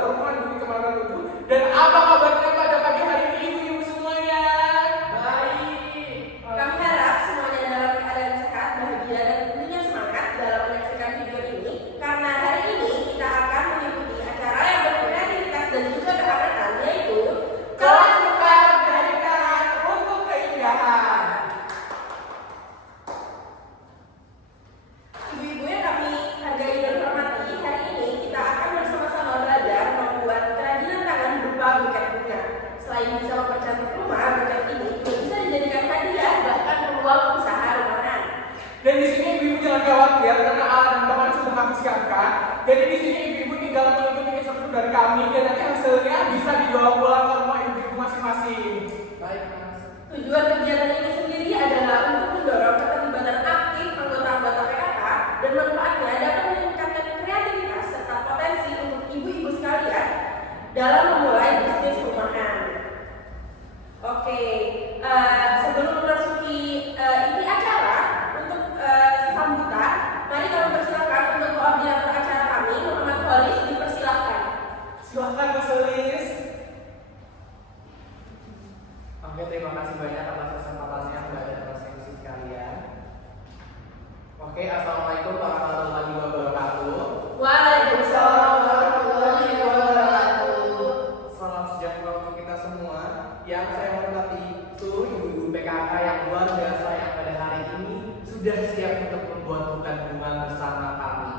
Perumahan Bumi Kemayoran 7. Dan apa kabarnya pada pagi hari ini ibu-ibu semuanya? Baik. Kami harap semuanya dalam keadaan sehat, bahagia, dan tentunya semangat dalam menyaksikan video ini. Karena hari ini kita akan mengikuti acara yang berkreativitas dan juga kehangatan, yaitu Kelas Tukar dari Tangan untuk Keindahan. Ibu-ibu yang kami hargai dan hormati, hari ini kita akan bersama-sama belajar membuat kerajinan tangan berupa buket bunga. Selain bisa mempercantik rumah, buket ini juga bisa dijadikan hadiah bahkan peluang usaha rumahan. Dan di sini ibu-ibu jangan khawatir karena alat dan bahan sudah kami siapkan. Jadi di sini ibu-ibu tinggal mengikuti instruksi dari kami dan nanti hasilnya bisa dibawa pulang ke rumah ibu-ibu masing-masing. Baik, Mas. Tujuan kegiatan ini sendiri adalah untuk mendorong keterlibatan aktif anggota-anggota PKK dan manfaatnya dapat meningkatkan kreativitas serta potensi untuk ibu-ibu sekalian dalam memulai bisnis rumahan. Oke, sebelum memasuki inti acara untuk sambutan, mari kami persilakan untuk koordinator acara kami, Muhammad Kholis, dipersilakan. Silahkan Mas Elis. Oke, terima kasih banyak atas kesempatannya Mbak dan Mas MC sekalian. Oke, assalamualaikum warahmatullahi wabarakatuh. Waalaikumsalam warahmatullahi wabarakatuh. Salam sejahtera untuk kita semua. Yang saya hormati itu ibu-ibu PKK yang luar biasa yang pada hari ini sudah siap untuk membuat buket bunga bersama kami.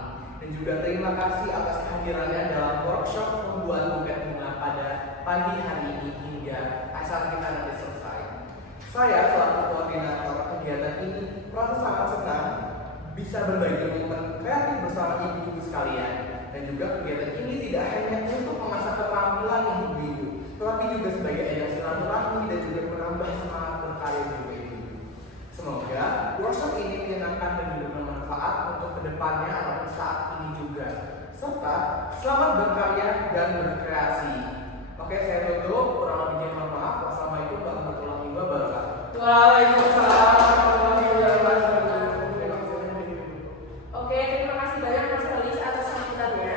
Dan juga terima kasih atas kehadirannya dalam workshop membuat buket bunga pada pagi hari ini hingga acara kita nanti selesai. Saya selaku koordinator kegiatan ini merasa sangat senang bisa berbagi momen kreatif bersama ibu-ibu sekalian. Dan juga kegiatan ini tidak hanya untuk mengasah keterampilan ibu-ibu, tetapi juga sebagai ajang silaturahmi dan juga menambah semangat berkarya juga ibu-ibu. Semoga workshop ini menyenangkan dan juga bermanfaat untuk kedepannya ataupun saat ini juga. Serta selamat berkarya dan berkreasi. Oke, saya tutup. Kurang lebihnya mohon maaf. Wassalamualaikum warahmatullahi wabarakatuh. Waalaikumsalam warahmatullahi wabarakatuh. Oke, terima kasih banyak Mas Kholis atas sambutannya.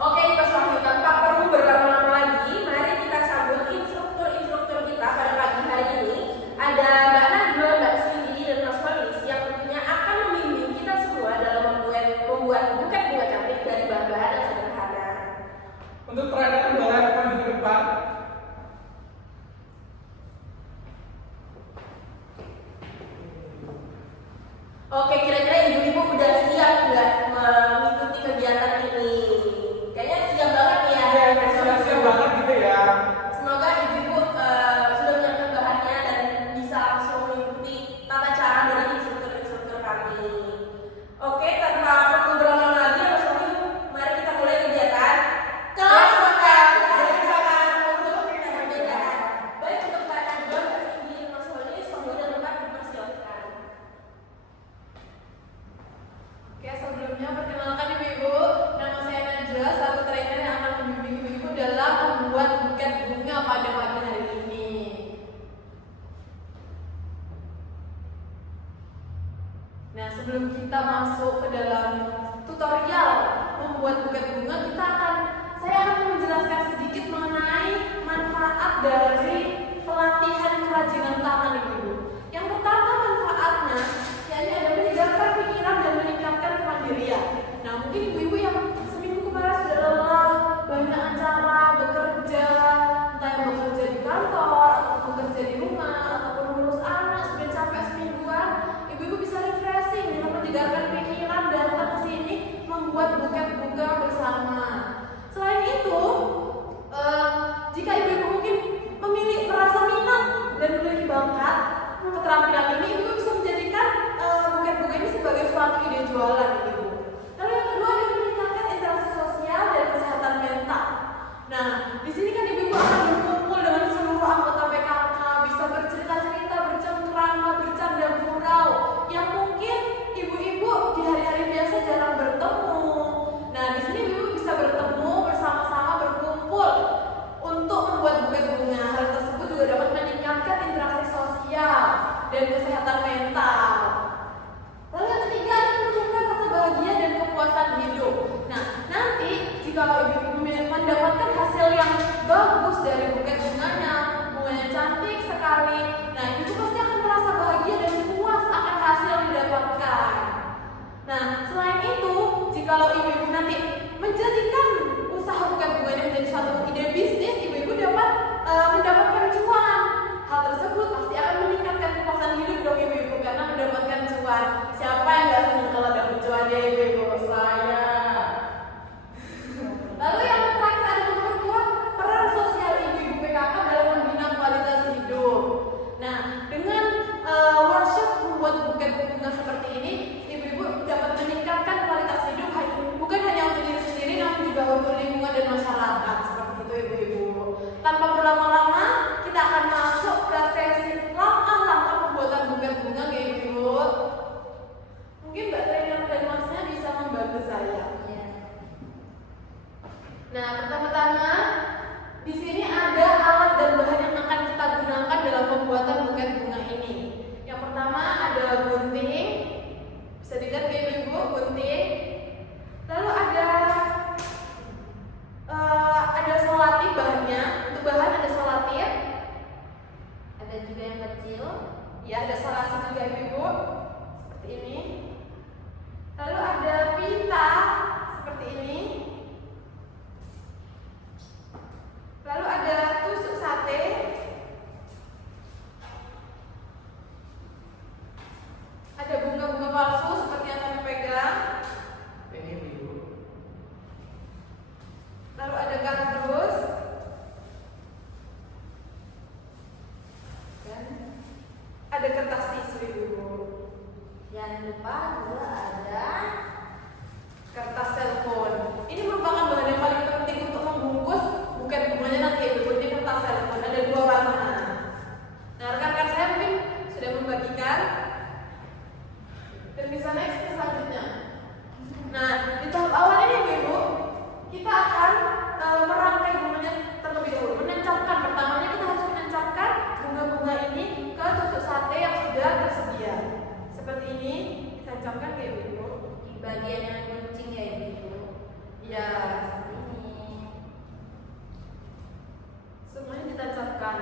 Oke, Pak Suami, tanpa perlu berlama-lama lagi, mari kita sambut instruktur-instruktur kita pada pagi hari ini. Ada Mbak Najwa, Mbak Cindy, dan Mas Kholis yang tentunya akan membimbing kita semua dalam membuat buket bunga cantik dari bahan-bahan yang sederhana. Untuk peradaan boleh maju ke depan. Oke, kira-kira ibu-ibu udah siap nggak mengikuti kegiatan ini? Kayaknya siap banget ya. Siap banget gitu ya. Semoga ibu-ibu sudah menyiapkan bahannya dan bisa langsung mengikuti tata cara dari instruktur-instruktur kami. Oke, tanpa perlu berlama-lama lagi, Mas Wahyu, mari kita mulai kegiatan kelas makan dari tangan untuk keindahan. Baik, untuk Mbak Najwa, Mbak Cindy, Mas Wahyu, semua dan lengkap dipersilakan. Oke, sebelumnya perkenalkan ibu-ibu, nama saya Najwa, selaku trainer yang akan membimbing ibu-ibu dalam membuat buket bunga pada pagi hari ini. Nah, sebelum kita masuk ke dalam tutorial membuat buket bunga, saya akan menjelaskan sedikit mengenai manfaat dari pelatihan kerajinan tangan ibu-ibu. Yang pertama manfaatnya, yakni ada menyegarkan pikiran dan meningkatkan kemandirian. Nah, mungkin ibu-ibu yang seminggu kemarin sudah lelah, banyak acara, bekerja, entah yang bekerja di kantor, atau bekerja di rumah, ataupun ngurus anak, sudah capek semingguan, ibu-ibu bisa refreshing dengan menyegarkan pikiran, datang ke sini membuat buket bunga bersama. Selain itu, jika ibu-ibu mungkin merasa minat dan memiliki bakat Jangan lupa juga ada kertas telepon. Ini merupakan bahan yang paling penting untuk membungkus buket bunganya nanti ya Ibu. Ini kertas telepon ada 2 warna. Nah, rekan-rekan saya mungkin sudah membagikan. Dan bisa next ke selanjutnya. Nah, di tahap awal ini Ibu, kita akan merangkai bunganya terlebih dahulu. Menancapkan, pertamanya kita harus menancapkan bunga-bunga ini ke tusuk sate yang sudah tersedia. Seperti ini, ditancapkan ke Ibu. Di bagian yang runcing ya Ibu. Ya, Ini. semuanya ditancapkan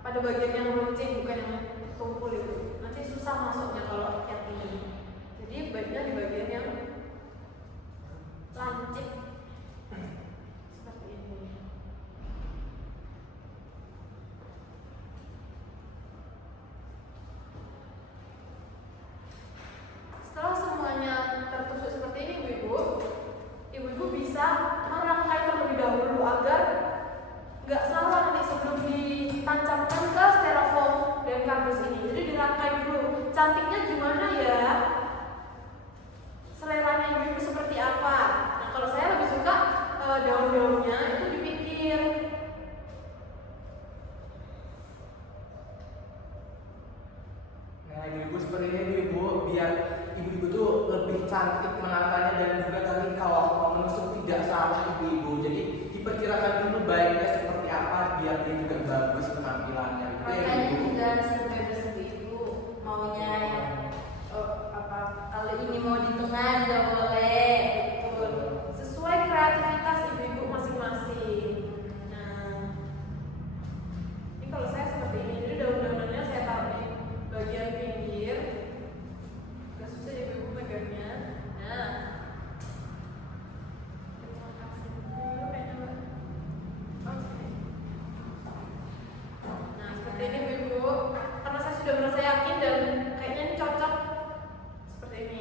pada bagian yang runcing, bukan yang tumpul itu. Nanti susah masuknya kalau yang ini. Jadi baiknya di bagian yang lancip seperti ini. Setelah semuanya tertusuk seperti ini ibu-ibu bisa merangkai terlebih dahulu agar nggak salah nanti sebelum ditancapkan ke styrofoam dan kardus ini. Jadi dirangkai dulu. Cantiknya gimana ya? Seleranya ibu-ibu seperti apa? Nah, kalau saya lebih suka daun-daunnya itu dipikir. Nah, ibu-ibu seperti ini ibu, biar ibu-ibu tuh lebih cantik menatanya dan juga nanti kalau mau menusuk tidak salah ibu-ibu. Jadi diperkirakan dulu baiknya seperti apa biar dia juga bagus penampilannya. Itu ya Makanya ibu. juga bebas Ibu maunya yang kalau ini mau di tengah nggak boleh. Betul. Sesuai kreativitas ibu-ibu masing-masing. Nah, ini kalau saya seperti ini, jadi daun-daunannya saya taruh di bagian pinggir. Gak susah ibu-ibu megangnya. Nah, terima kasih. Oke. Nah, seperti ini ibu-ibu. Karena saya sudah merasa yakin dan kayaknya ini cocok seperti ini.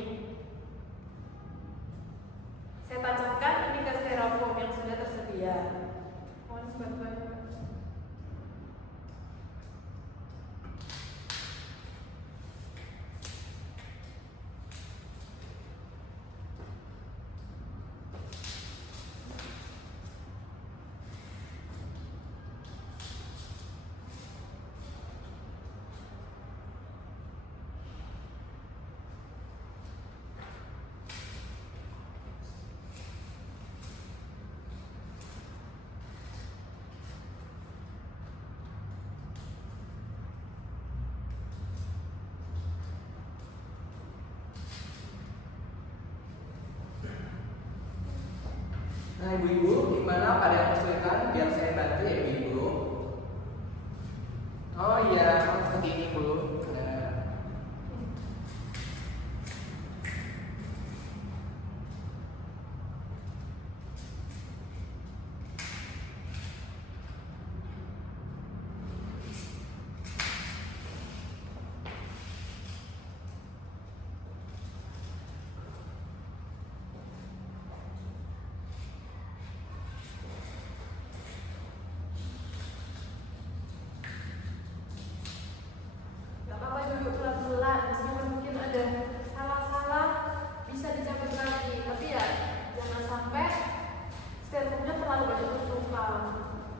Saya tancapkan ini ke styrofoam yang sudah tersedia. Mohon bantuan. Nah, ibu-ibu, gimana pada yang kesulitan biar saya bantu ya ibu-ibu? Oh iya, begini Bu. Nah. Gak apa-apa ibu pelan-pelan, meskipun mungkin ada salah-salah bisa dicapai lagi. Tapi ya jangan sampai styrofoamnya terlalu banyak tusukan.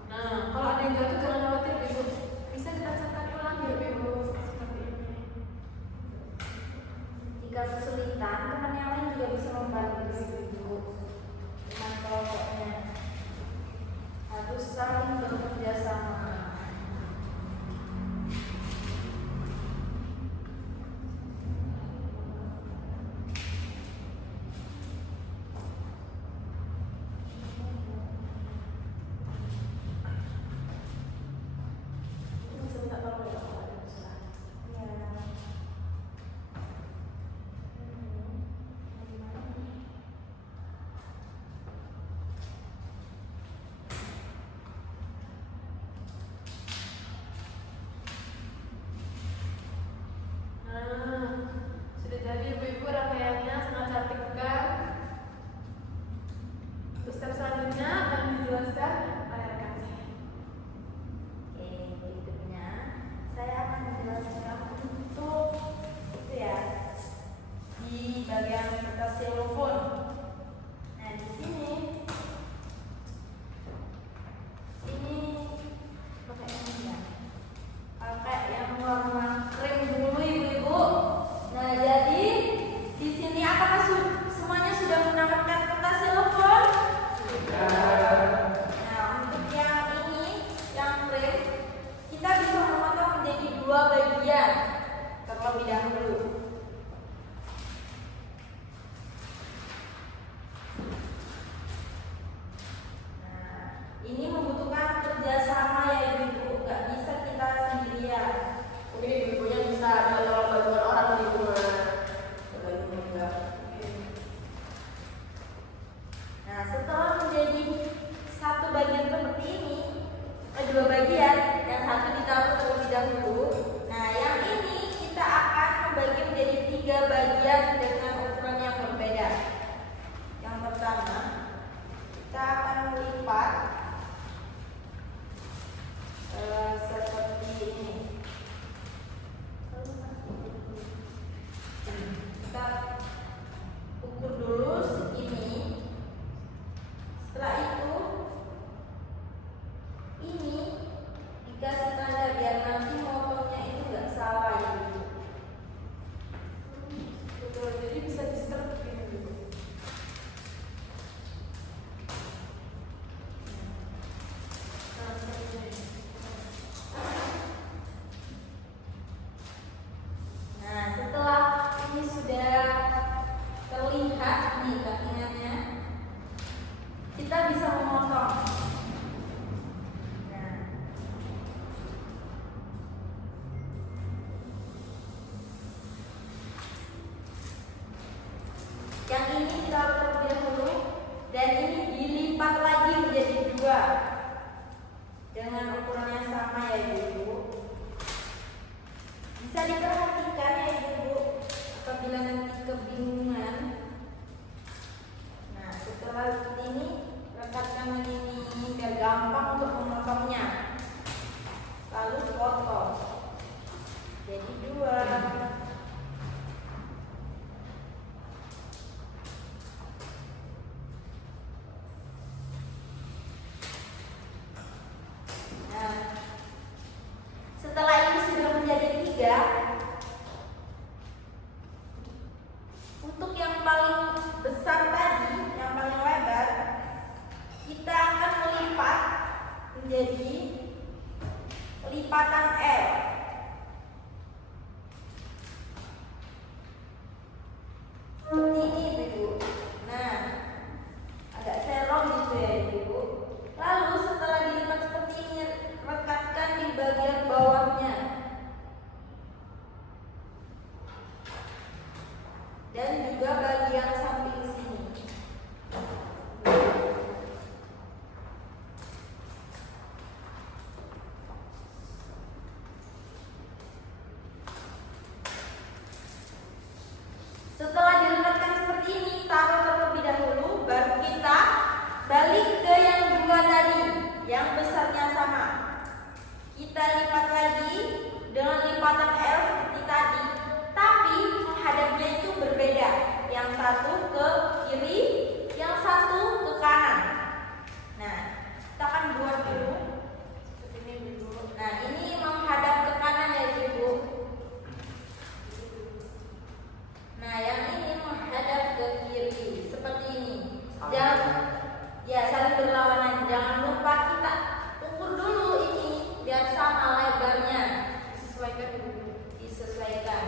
Nah, kalau ada yang jatuh jangan khawatir ibu, bisa ditancapkan ulang ya ibu seperti ini. Jika kesulitan, teman yang lain juga bisa membantu Ibu. Cuman pokoknya harus saling bekerja sama. Ini bisa minta tolong ya kalau ada kesalahan. Ya. bagian dengan ukuran yang berbeda. Yang pertama, kita akan melipat seperti ini. Kita ukur dulu segini. Setelah itu ini dikasih tanda biar nanti motongnya itu nggak salah ya. Betul, jadi bisa di-serve gitu dulu. Nah, seperti ini. Nah, setelah ini sudah terlihat nih kakingannya, kita bisa memotong. Nah, yang ini kita terlebih dahulu dan ini dilipat lagi menjadi 2 dengan ukuran yang sama ya Ibu. Bisa diperhatikan ya Ibu apabila nanti kebingungan. Nah, setelah seperti ini rekatkan lagi ini biar gampang untuk memotongnya. Lalu potong. Jadi 2. Nah, setelah ini sudah menjadi 3, untuk yang paling besar tadi, yang paling lebar, kita akan melipat menjadi lipatan L. Seperti ini Ibu. Nah, agak serong gitu ya Ibu. Lalu setelah dilipat seperti ini, rekatkan di bagian bawahnya dan juga bagian samping sini. Setelah dilekatkan seperti ini, taruh terlebih dahulu, baru kita balik ke yang 2 tadi, yang besarnya sama. Kita lipat lagi dengan lipatan L seperti tadi, tapi menghadapnya itu berbeda. Yang satu ke kiri, yang satu ke kanan. Nah, kita akan buat dulu seperti ini dulu. Nah, ini menghadap ke kanan ya Ibu. Nah, yang ini menghadap ke kiri seperti ini. Jangan ya saling berlawanan. Jangan lupa kita ukur dulu ini biar sama lebarnya. Disesuaikan dulu. Disesuaikan.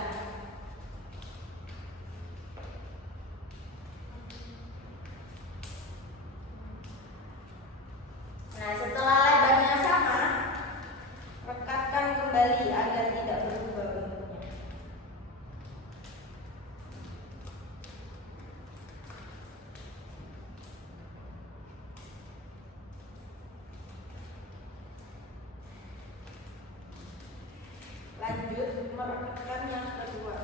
Nah, setelah lebarnya sama, rekatkan kembali agar tidak berubah bentuknya. Lanjut merekatkan yang kedua.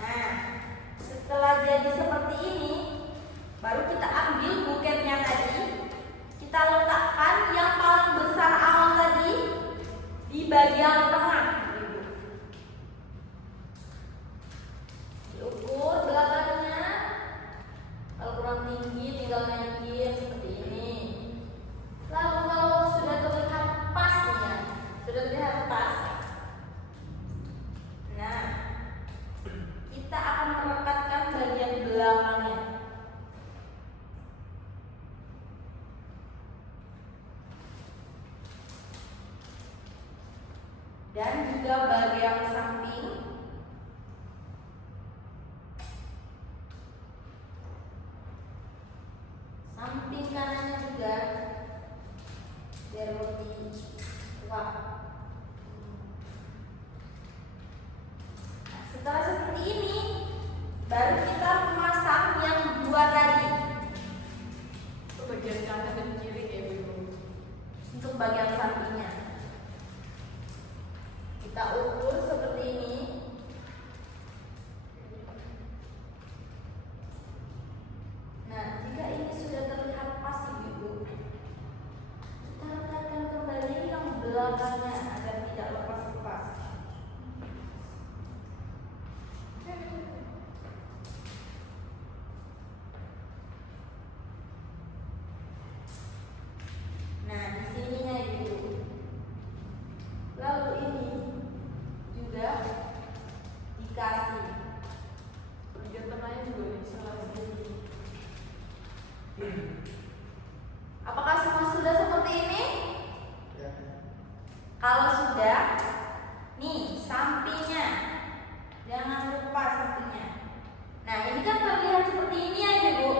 Nah, setelah jadi seperti ini, baru kita ambil buketnya tadi, kita letakkan yang paling besar awal tadi di bagian tengah. Diukur belakangnya, kalau kurang tinggi tinggal naikin seperti ini. Lalu kalau sudah terlihat pas nih ya, sudah terlihat pas. Nah, kita akan merekatkan bagian belakangnya. Dan juga bagian samping. Samping kanannya juga biar lebih kuat. Nah, setelah seperti ini, baru kita memasang yang bagian sampingnya. Kita ukur seperti ini. Nah, jika ini sudah terlihat pas Ibu, kita rekatkan kembali yang belakangnya agar tidak lepas-lepas. Nah, di sininya Ibu. Lalu ini juga dikasih. Bagian tengahnya juga bisa lagi. Apakah semua sudah seperti ini? Ya. Kalau sudah, nih sampingnya, jangan lupa sampingnya. Nah, ini kan terlihat seperti ini ya Ibu.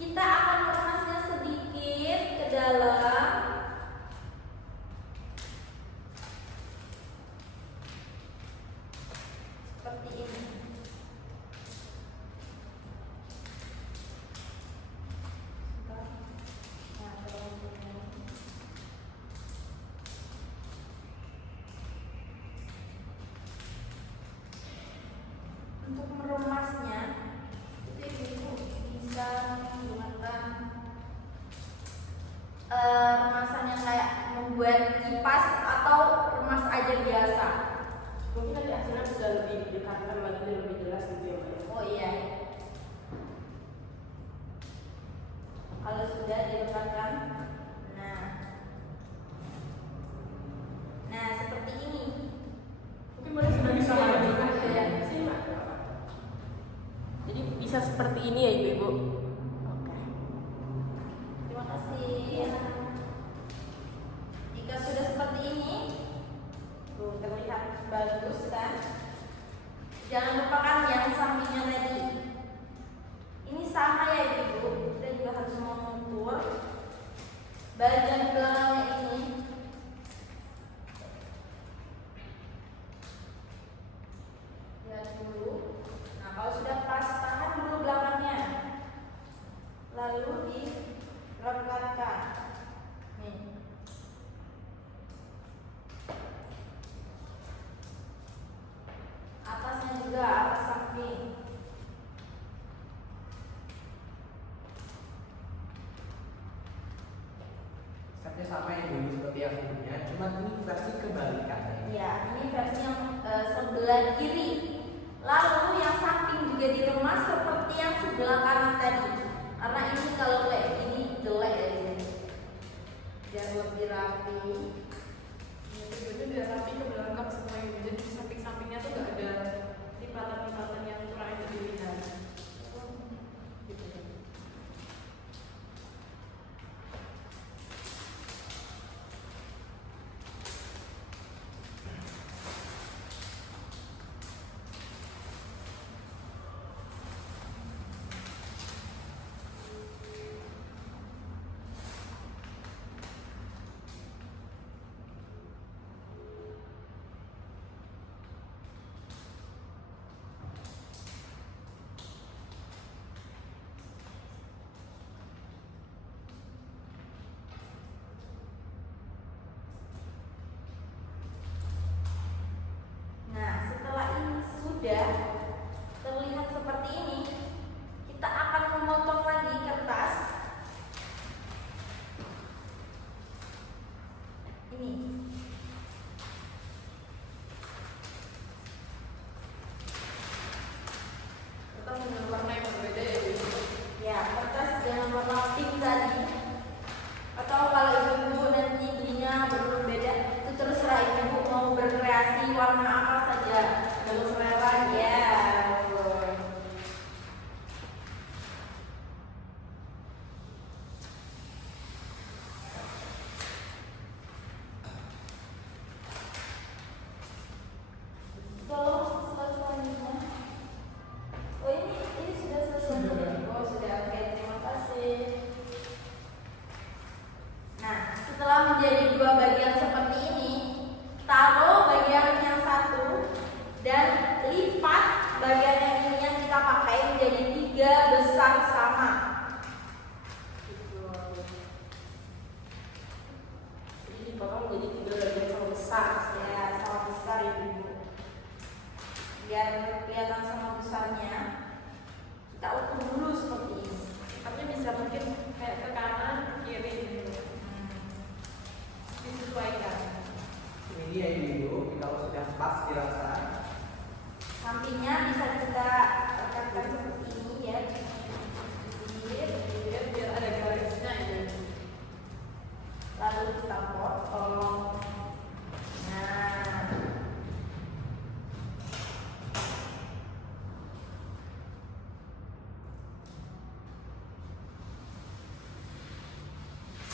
Kita akan mengemasnya sedikit ke dalam. Seperti ini. Nah, terus ini. Untuk meremasnya, itu Ibu bisa menggunakan remasan yang kayak membuat kipas atau remas aja biasa. Mungkin nanti hasilnya bisa lebih dekatkan lagi dan lebih jelas gitu ya Mbak ya. Oh iya. Kalau sudah dilekatkan, nah seperti ini. Mungkin boleh Sudah bisa maju. ya. Sini Mbak. Jadi bisa seperti ini ya Ibu-ibu. Oke. Terima kasih. Jika sudah seperti ini, tuh terlihat bagus kan? Jangan lupakan yang sampingnya tadi. Ini sama ya Ibu. Kita juga harus mengukur bagian belakangnya ini. Lihat dulu. Nah, kalau sudah pas, tahan dulu belakangnya. Lalu direkatkan. Nih. Atasnya juga, atas samping. Stepnya sama ya dulu seperti yang sebelumnya, cuma ini versi kebalikannya. Ya, ini versi yang sebelah kiri. Lalu yang samping juga diremas seperti yang sebelah kanan tadi. Karena ini kalau kayak gini jelek ya ini. Biar lebih rapi. Itu biar rapi ke belakang semua Ibu. Jadi samping-sampingnya tuh nggak ada lipatan-lipatan yang kurang itu dilihat. Gitu ya.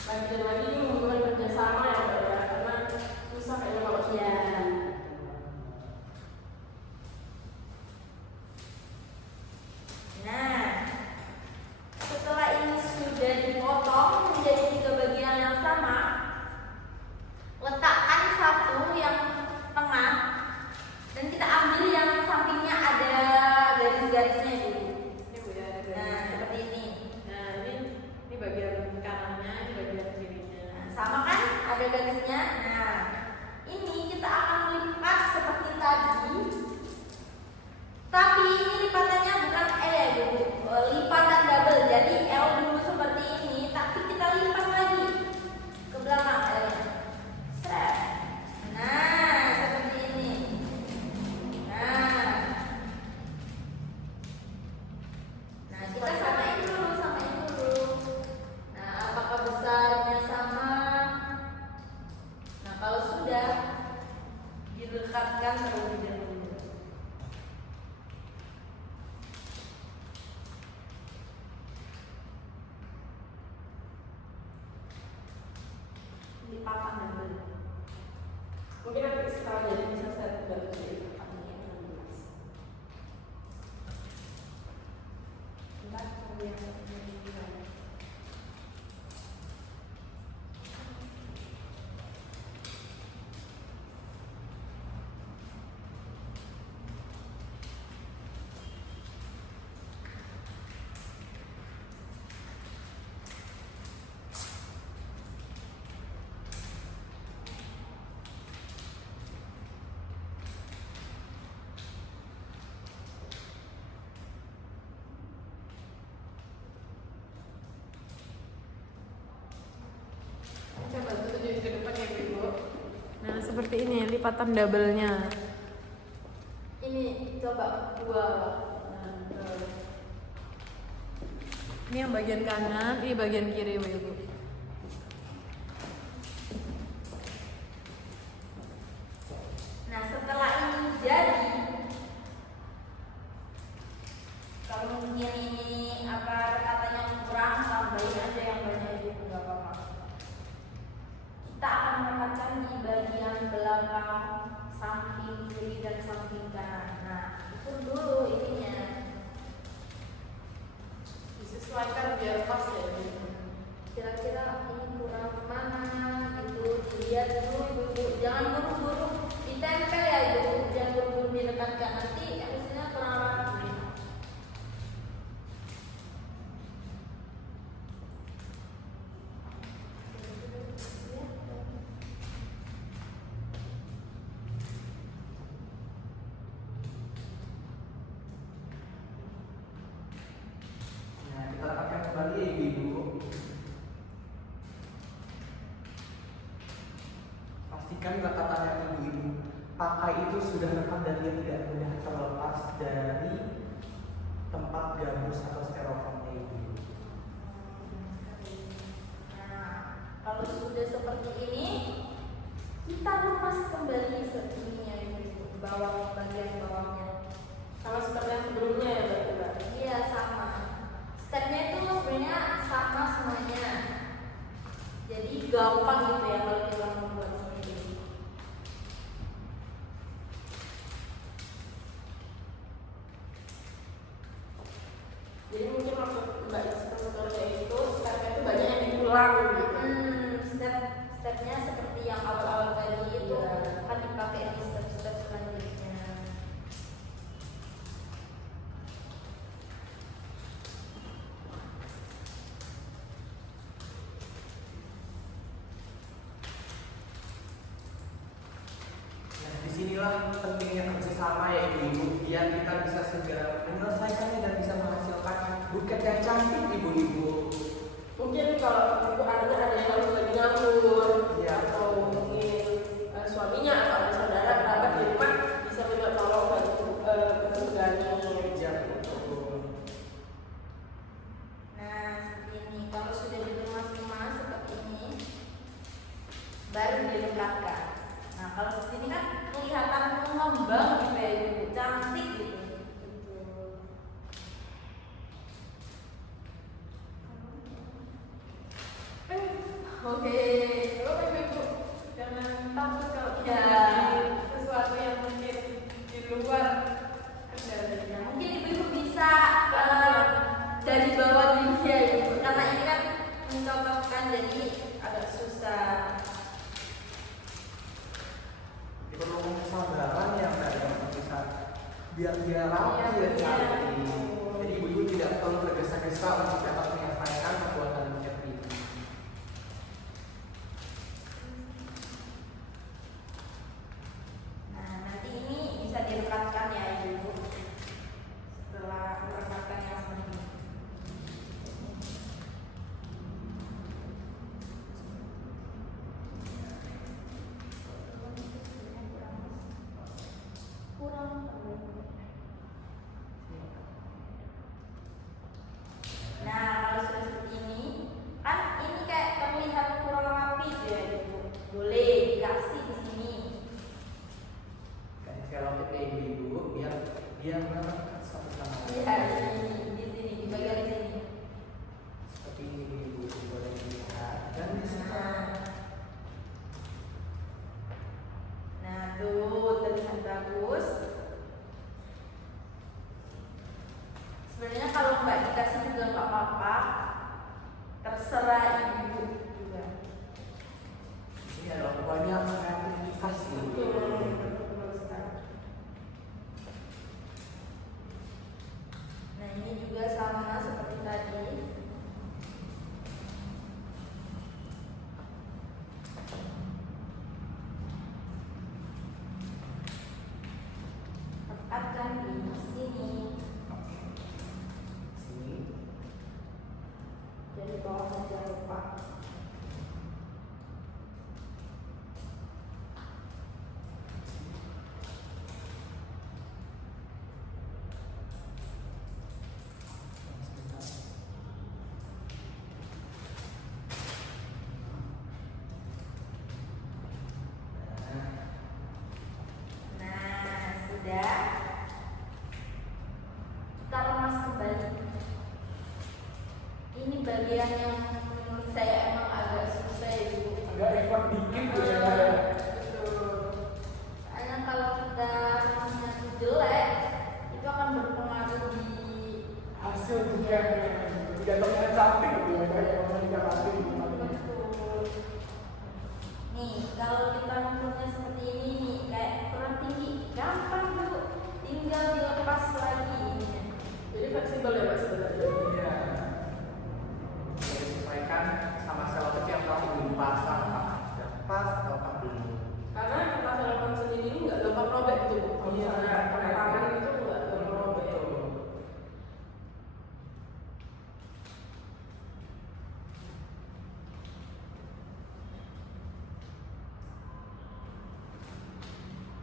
lagi dan lagi ini membutuhkan kerjasama ya Mbak ya, karena susah kayaknya kalau Iya. sendiri. Nah, setelah ini sudah dipotong menjadi 3 bagian yang sama, letakkan satu yang tengah dan kita ambil yang sampingnya ada garis-garisnya dulu. Ini Bu ya, ada Nah, garisnya. seperti ini. Nah, ini bagian kanannya, ini bagian kirinya. Nah, sama kan? Ada garisnya. Nah, ini kita akan lipat seperti tadi. Tapi ini lipatannya bukan L ya, Bu. Lipatan double. Jadi L dulu seperti ini, tapi kita lipat lagi ke belakang L-nya. Seret. Nah, seperti ini. Nah, kita samain dulu, samain dulu. Nah, apakah besarnya sama? Nah, kalau sudah dilekatkan terlebih dahulu. Lipatan double. Mungkin nanti setelah jadi bisa saya bantu ya. Bentar, tunggu yang satunya dulu. Saya bantu tunjukin ke depan ya Bu Ibu. Nah, seperti ini lipatan double-nya. Ini coba dua. Nah, tuh. Ini yang bagian kanan, ini bagian kiri Bu Ibu. Nah, setelah ini jadi, kalau mungkin ini apa katanya kurang, tambahin aja yang banyak itu nggak apa-apa. Kita akan mendapatkan di bagian belakang, samping kiri dan samping kanan. Nah, ukur dulu ininya. Disesuaikan biar pas ya Bu Ibu. Kira-kira ini kurang mana gitu, dilihat dulu Ibu. Jangan buru-buru ditempel ya Ibu, jangan buru-buru dilekatkan, nanti hasilnya kurang rapi. Nah, kita rapatkan kembali ya Ibu. Pastikan lekatan yang Ibu pakai itu sudah tepat dan dia tidak mudah terlepas dari tempat gabus atau styrofoamnya Ibu. Nah, kalau sudah seperti ini, kita lepas kembali sepertinya Ibu, bawah bagian bawahnya. Sama seperti yang sebelumnya ya berarti Mbak. Iya sama. Stepnya itu sebenarnya sama semuanya. Jadi gampang gitu ya kalau kita membuat sendiri. Jadi mungkin maksud Mbak instrukturnya itu stepnya itu banyak yang diulang gitu. Stepnya seperti yang awal-awal tadi itu kan dipakai di step-step selanjutnya. Nah, disinilah pentingnya kerjasama ya Ibu, biar kita bisa segera menyelesaikannya dan bisa menghasilkan buket yang cantik Ibu-Ibu. Mungkin kalau ibu anaknya ada yang lagi nganggur, Iya. atau mungkin suaminya atau ada saudara kerabat di rumah bisa minta tolong bantu menggani. Ya, betul. Nah seperti ini. Kalau sudah dikemas-kemas seperti ini, baru dilekatkan. Nah kalau seperti ini kan kelihatan mengembang gitu ya, Ibu. Cantik gitu. Oke, ibu-ibu jangan takut kalau kita Ya. terjadi sesuatu yang mungkin di luar kendali. Nah, mungkin ibu-ibu bisa dari bawah dulu ya ibu, karena ini kan mencocokkan jadi agak susah. Perlu kesabaran ya Mbak yang bisa biar dia rapi Iya, dan iya. cantik. Jadi ibu-ibu tidak perlu tergesa-gesa untuk dapat menyelesaikan pembuatan buket ini. Nah, nanti ini bisa direkatkan ya ibu setelah merekatkan yang seperti ini. Kurang. Nah, kalau sudah seperti ini, kan ini kayak terlihat kurang rapi tuh ya ibu. Boleh dikasih di sini. Kasih selopet ke ibu-ibu biar dia melekat satu sama lain. Lihat di sini, di bagian sini. Seperti ini ibu boleh dilihat dan bisa. Nah, tuh terlihat bagus. Sebenarnya kalau nggak dikasih juga nggak apa-apa, terserah ibu juga. Ini adalah banyak kreativitas ibu. Betul sekali. Nah, ini juga sama seperti tadi. Akan di sini. Sini. Jadi bawah saja lupa. Nah, sudah. Kita lemas kembali. Ini bagian yang menurut saya emang agak susah ya ibu. Agak effort dikit tuh ya Mbak, ya. Betul. Karena kalau kita rumahnya tuh jelek, itu akan berpengaruh di Hasil bukannya jatuhnya cantik gitu ya kayak orang dikatakan gitu. betul. Nih, kalau kita ngumpulnya seperti ini nih, kayak kurang tinggi, gampang bu, tinggal dilepas lagi ininya. Jadi fleksibel ya Pak sebenarnya. Iya. Boleh disesuaikan sama selopet yang telah ibu pasang apakah sudah pas atau belum. Karena kita lakukan sendiri ini nggak gampang robek gitu Bu. Kalau Iya, misalnya pakai tangan itu nggak gampang robek. Betul.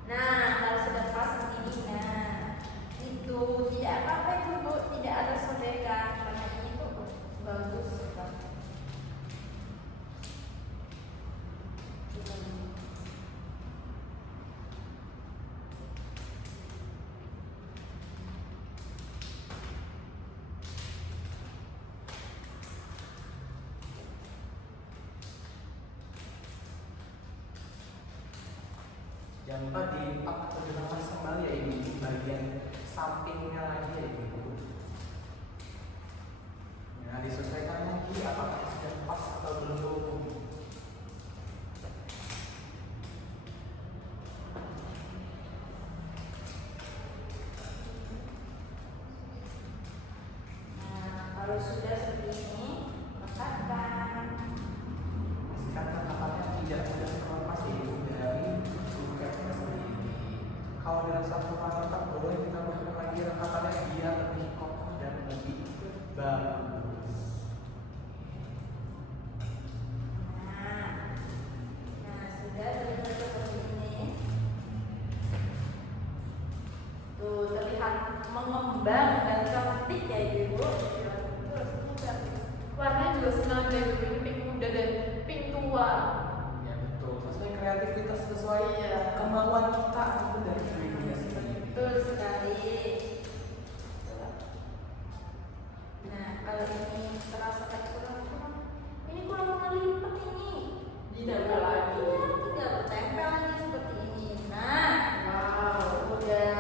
Nah, kalau sudah pas begini, nah itu tidak apa-apa itu bu, tidak ada sobekan karena ini tuh bagus banget. Jangan lupa dilipat atau dilepas kembali ya ibu di bagian sampingnya lagi ya ibu. Nah, disesuaikan lagi apakah sudah pas atau belum. Nah, kalau sudah seperti ini, lekatkan. Pastikan rekatannya tidak mudah terlepas ya ibu dari buketnya sendiri. Kalau dirasa kurang rekat boleh kita buat lagi rekatannya biar lebih kokoh dan lebih bagus. Nah, sudah terlihat seperti ini. Tuh terlihat mengembang dan cantik ya ibu. Warnanya juga senang deh Bu. Ini pink muda dan pink tua. Ya betul, sesuai kreativitas, sesuai kemauan kita itu dari dirinya sendiri. Betul sekali. Nah, kalau ini terasa kayak kurang, Ini kalau mau ngelipat ini. Ditempel lagi. Iya, tinggal bertempel lagi seperti ini. Nah, Wow. udah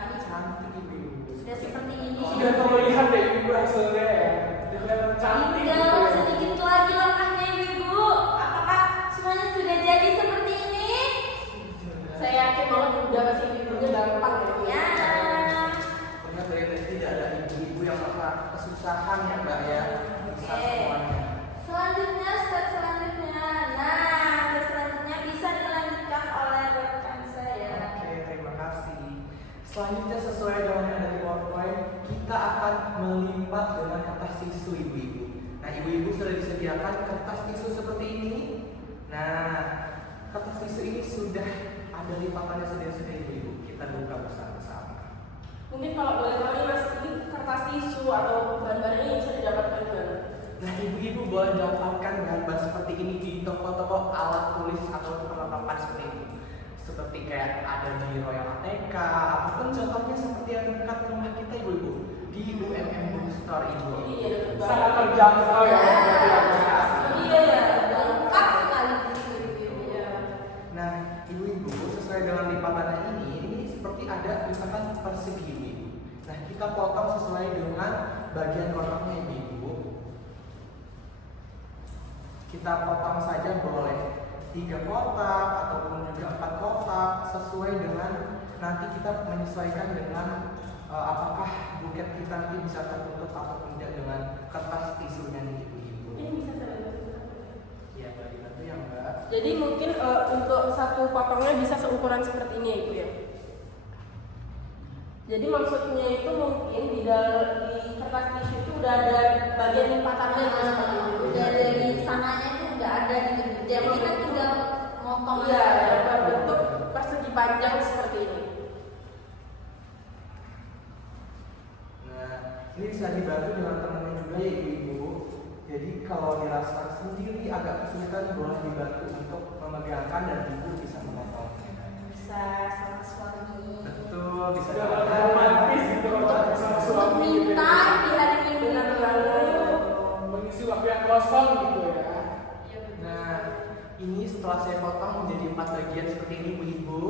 ini Cantik ibu-ibu. sudah seperti ini. Sudah terlihat deh ibu hasilnya ya. Sudah kelihatan cantik gitu Tinggal ya. sedikit lagi langkahnya ibu-ibu. Apakah semuanya sudah jadi seperti ini? Saya yakin banget udah pasti ibunya gampang ya. Ya. Pokoknya dari tadi tidak ada ibu-ibu yang merasa kesusahan ya mbak ya. Bisa Oke. semuanya. Selanjutnya, step selanjutnya. Nah, step selanjutnya bisa dilanjutkan oleh rekan saya. Oke, terima kasih. Selanjutnya sesuai dengan yang ada di PowerPoint, kita akan melipat dengan kertas tisu ibu-ibu. Nah, ibu-ibu sudah disediakan kertas tisu seperti ini. Nah, kertas tisu ini sudah ada lipatannya sedia-sedia ibu-ibu. Kita buka bersama-sama. Mungkin kalau boleh tahu nih Mas, ini kertas tisu atau bahan-bahan ini bisa didapatkan di mana? Nah, ibu-ibu boleh dapatkan bahan-bahan seperti ini di toko-toko alat tulis atau perlengkapan seperti ini. Seperti kayak ada di Royal ATK, ataupun contohnya seperti yang dekat rumah kita ibu-ibu di UMM Bookstore ibu. Iya, deket banget. Sangat terjangkau ya. Iya ya, Lengkap sekali di sini ibu-ibu. Iya. Nah, ibu-ibu sesuai dengan lipatannya ini seperti ada lipatan persegi ibu. Nah, kita potong sesuai dengan bagian kotaknya ibu. Kita potong saja boleh 3 kotak ataupun juga 4 kotak sesuai dengan nanti kita menyesuaikan dengan apakah buket kita nanti bisa tertutup atau tidak dengan kertas tisunya nih ibu-ibu. Ini bisa saya bantu. Iya, mbak dibantu ya mbak. Jadi mungkin untuk satu potongnya bisa seukuran seperti ini ya Ibu ya. Jadi maksudnya itu mungkin di kertas tisu itu udah ada bagian lipatannya ya, seperti itu. Udah dari sananya itu udah ada gitu. Jadi kita tinggal motong Iya, aja. berbentuk persegi panjang seperti ini. Nah, ini bisa dibantu dengan temannya juga ya ibu-ibu. Jadi kalau dirasa sendiri agak kesulitan boleh dibantu untuk memegangkan dan ibu bisa memotongnya. Bisa sama suami. Betul, bisa Sudah dengan romantis gitu kalau bersama Untuk suami gitu. minta di hari Minggu Mengisi waktu yang kosong gitu ya. Iya betul. Nah, ini setelah saya potong menjadi 4 bagian seperti ini ibu-ibu,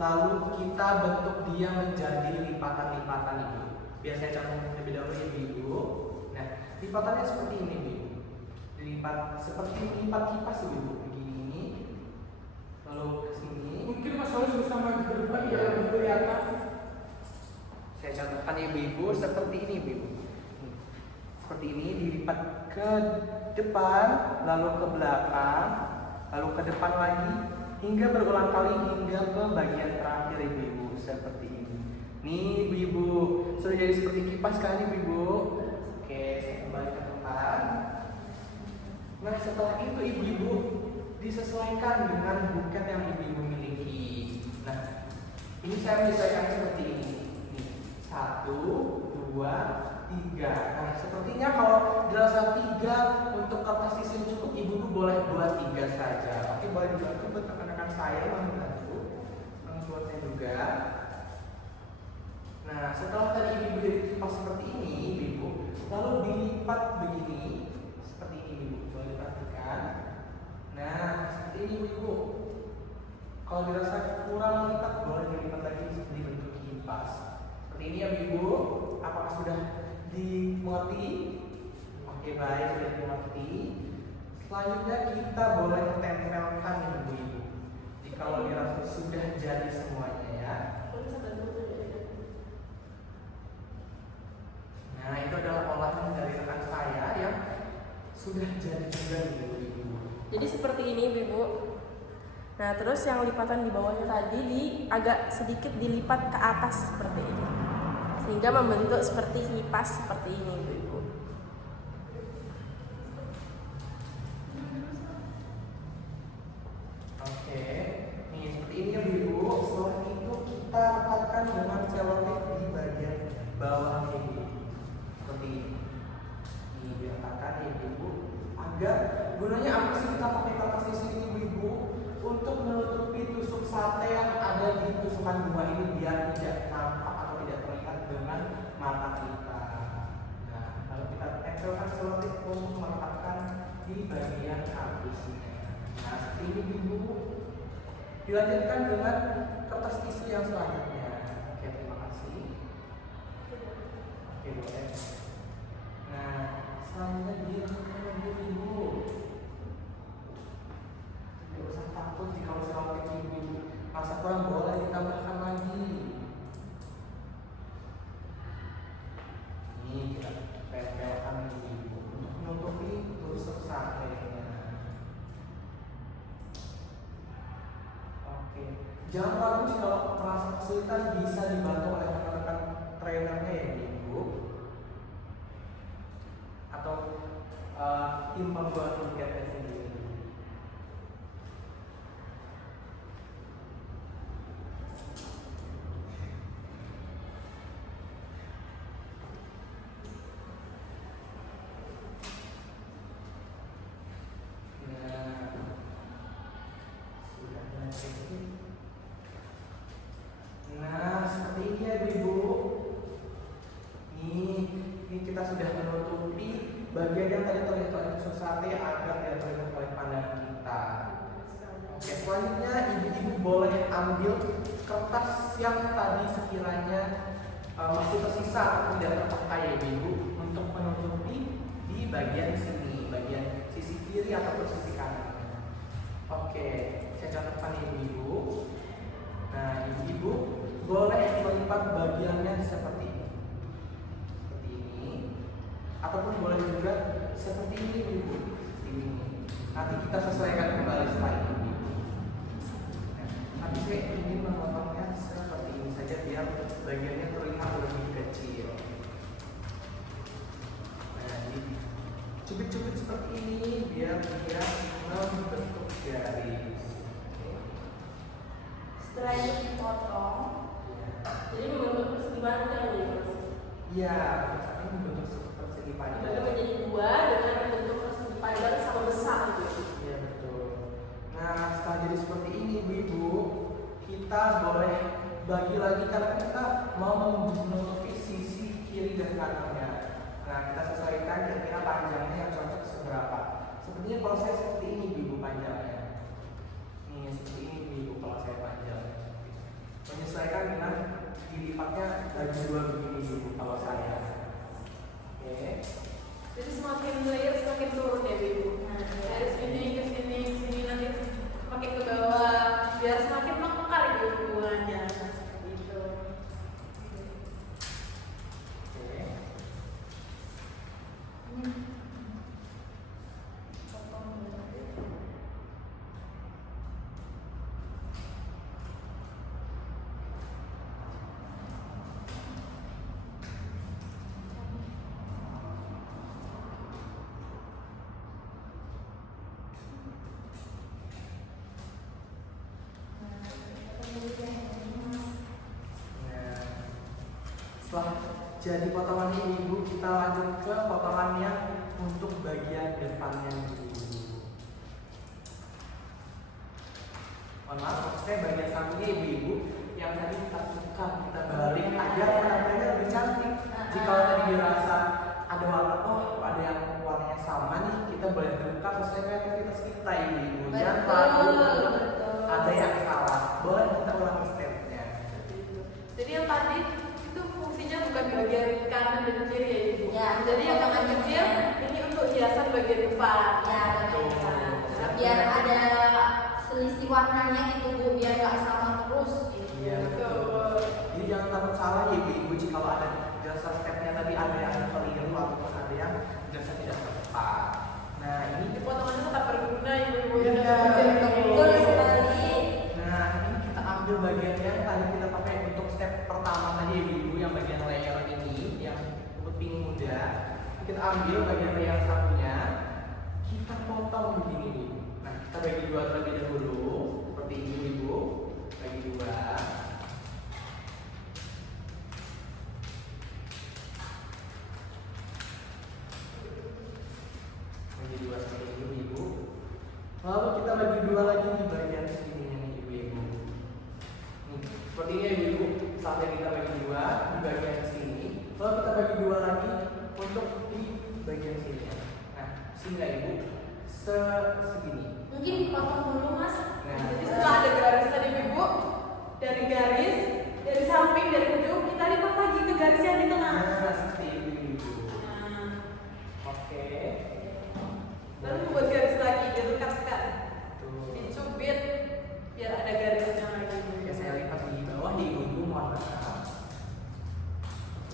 lalu kita bentuk dia menjadi lipatan-lipatan ibu. Biar saya contohkan terlebih dahulu ya ibu. Nah, lipatannya seperti ini ibu. Dilipat seperti lipat kipas ibu, begini. Lalu ke sini. Mungkin Mas Soleh bisa maju ke depan ya lebih kelihatan. Saya contohkan ya ibu seperti ini ibu. Seperti ini dilipat ke depan, lalu ke belakang, lalu ke depan lagi, hingga berulang kali hingga ke bagian terakhir ibu-ibu seperti ini. Nih ibu-ibu, sudah jadi seperti kipas kan ibu-ibu? Oke, saya kembali ke tempat. Nah, setelah itu ibu-ibu disesuaikan dengan buket yang ibu-ibu miliki. Nah, ini saya menyesuaikan seperti ini. Nih, 1, 2, 3. Nah, sepertinya kalau dirasa 3 untuk kertas tisu yang cukup, ibu-ibu boleh buat 3 saja. Oke, boleh dibantu buat rekan-rekan saya yang membantu membuatnya juga. Nah, setelah tadi ibu-ibu jadi kipas seperti ini, ibu, lalu dilipat begini, seperti ini ibu, boleh diperhatikan. Nah, seperti ini ibu. Kalau dirasa kurang lipat, boleh dilipat lagi seperti bentuk kipas. Seperti ini ya ibu. Apakah sudah dimengerti? Oke, baik, sudah dimengerti. Selanjutnya kita boleh tempelkan ibu-ibu. Jadi kalau dirasa sudah jadi semuanya ya. Nah, itu adalah olahan dari rekan saya yang sudah jadi juga ibu-ibu. Jadi seperti ini Ibu. Nah, terus yang lipatan di bawahnya tadi agak sedikit dilipat ke atas seperti ini. Sehingga membentuk seperti kipas seperti ini Ibu. Oke, nih seperti ini ya ibu. Setelah itu kita lekatkan dengan selotip di bagian bawah ini, seperti ini. Ini diletakkan ya ibu. Agar gunanya apa sih kita pakai kertas tisu ini ibu? Untuk menutupi tusuk sate yang ada di tusukan bunga ini biar tidak nampak atau tidak terlihat dengan mata kita. Nah, kalau kita tempelkan selotip untuk melekatkan di di bagian habisnya. Nah, seperti ini ibu. Dilanjutkan dengan kertas tisu yang selanjutnya. Oke, terima kasih. Oke, boleh. Nah, selanjutnya dilanjutkan lagi ibu. Tidak usah takut jika usaha kecil ibu. Masa kurang boleh ditambahkan lagi. Ini kita pepelkan ibu untuk menutupi tusuk satenya. Oke, jangan ragu jika merasa kesulitan bisa dibantu oleh rekan-rekan trainernya ya ibu, atau tim pembuat tiketnya sendiri. Nah, seperti ini ya ibu. Ini kita sudah menutupi bagian yang tadi terlihat oleh tusuk sate agar tidak terlihat oleh pandangan kita. Oke, selanjutnya ibu-ibu boleh ambil kertas yang tadi sekiranya masih tersisa atau tidak terpakai ya ibu, untuk menutupi di bagian sini, bagian sisi kiri ataupun sisi kanan. Oke, saya catatkan ibu-ibu. Nah, ibu-ibu boleh melipat bagiannya seperti ini. Seperti ini. Ataupun boleh juga seperti ini ibu. Seperti ini. Nanti kita sesuaikan kembali setelah ini. Nah, tapi saya ingin memotongnya seperti ini saja biar bagiannya terlihat lebih kecil. Nah, cubit-cubit seperti ini biar dia membentuk garis. Setelah itu dipotong, jadi membentuk persegi panjang nih mas. Iya, misalnya membentuk persegi panjang. Dibagi menjadi dua dengan membentuk persegi panjang sama besar gitu. Iya betul. Nah, setelah jadi seperti ini ibu-ibu, kita boleh bagi lagi karena kita mau menutupi sisi kiri dan kanannya. Nah, kita sesuaikan kira-kira panjangnya yang cocok seberapa. Sepertinya kalau saya seperti ini ibu panjangnya. Nih seperti ini ibu kalau saya panjang. Menyesuaikan dengan dilipatnya bagi dua begini ibu kalau saya. Oke. Jadi semakin layer semakin turun ya ibu. Dari sini ke sini, sini nanti makin ke bawah, biar semakin mekar ibu hubungannya. Gitu. Oke. Nah, setelah jadi potongan ini ibu, kita lanjut ke potongan yang untuk bagian depannya ibu. Mohon maaf, saya bagian sampingnya ibu-ibu yang tadi kita tukar, kita balik agar penampilannya lebih cantik. Jika tadi dirasa ada warna, oh ada yang warnanya sama nih, kita boleh tukar sesuai kreativitas kita ibu-ibu. Jangan ragu ada yang salah, boleh kita ulangi stepnya. Jadi yang tadi itu fungsinya bukan di bagian kanan dan kiri ya ibu. Ya, Jadi yang tangan kecil ini untuk hiasan bagian depan. Ya, betul. Biar ada selisih warnanya gitu bu, biar nggak sama terus. Gitu. Iya betul. Jadi jangan takut salah ya ibu, jika ada jasa stepnya tadi ada yang keliru ataupun ada yang jasa tidak tepat. Nah ini Potongannya tetap berguna ibu-ibu yang Iya, Betul sekali. Nah, ini kita ambil bagian yang tadi kita pakai untuk step pertama tadi ibu-ibu, yang bagian layer ini, yang pink muda. Kita ambil bagian layer satunya, kita potong begini nih. Nah, kita bagi dua terlebih dahulu, seperti ini ibu, bagi dua. Bagi dua seperti ini ibu. Lalu kita bagi dua lagi di bagian sininya nih ibu-ibu. Seperti ini ya ibu-ibu. Saatnya kita bagi dua di bagian sini. Lalu kita bagi dua lagi untuk di bagian sini. Nah, sini ya ibu. segini. Mungkin dipotong dulu mas. Nah, Jadi setelah ada garis tadi ibu, dari garis, dari samping, dari ujung kita lipat lagi ke garis yang di tengah. nah seperti itu ibu. Nah, Oke. lalu membuat garis lagi, dilekatkan, Tuh. dicubit, biar ada garisnya lagi. Ya saya lipat di bawah di ibu mohon maaf.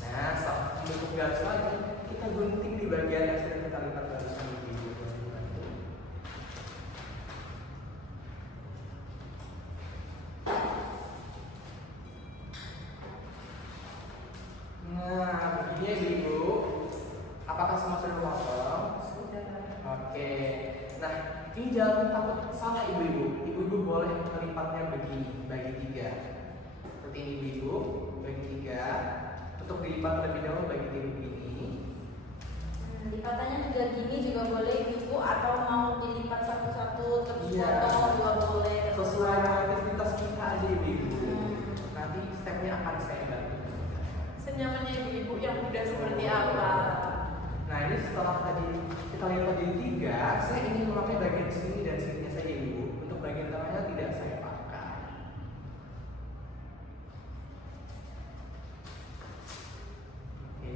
Nah, saat bentuk garis lagi, kita gunting di bagian yang sudah kita lipat garisnya di ibu. Nah, begini ya ibu. Apakah semua sudah matang? Sudah. Oke. Nah, ini jangan takut salah ibu-ibu. Ibu-ibu boleh melipatnya begini, bagi 3. Seperti ini ibu, bagi 3. Untuk dilipat terlebih dahulu bagi 3 begini. Lipatannya juga gini juga boleh ibu, atau mau dilipat satu-satu terus Iya. potong juga boleh. Sesuai dengan aktivitas kita aja ibu-ibu. Hmm. Nanti stepnya akan saya bantu. Senyamannya ibu-ibu yang muda seperti apa? Nah, ini setelah tadi kita lipat jadi 3, saya ingin memakai bagian sini dan sininya saja ibu. Untuk bagian tengahnya tidak saya pakai. Oke.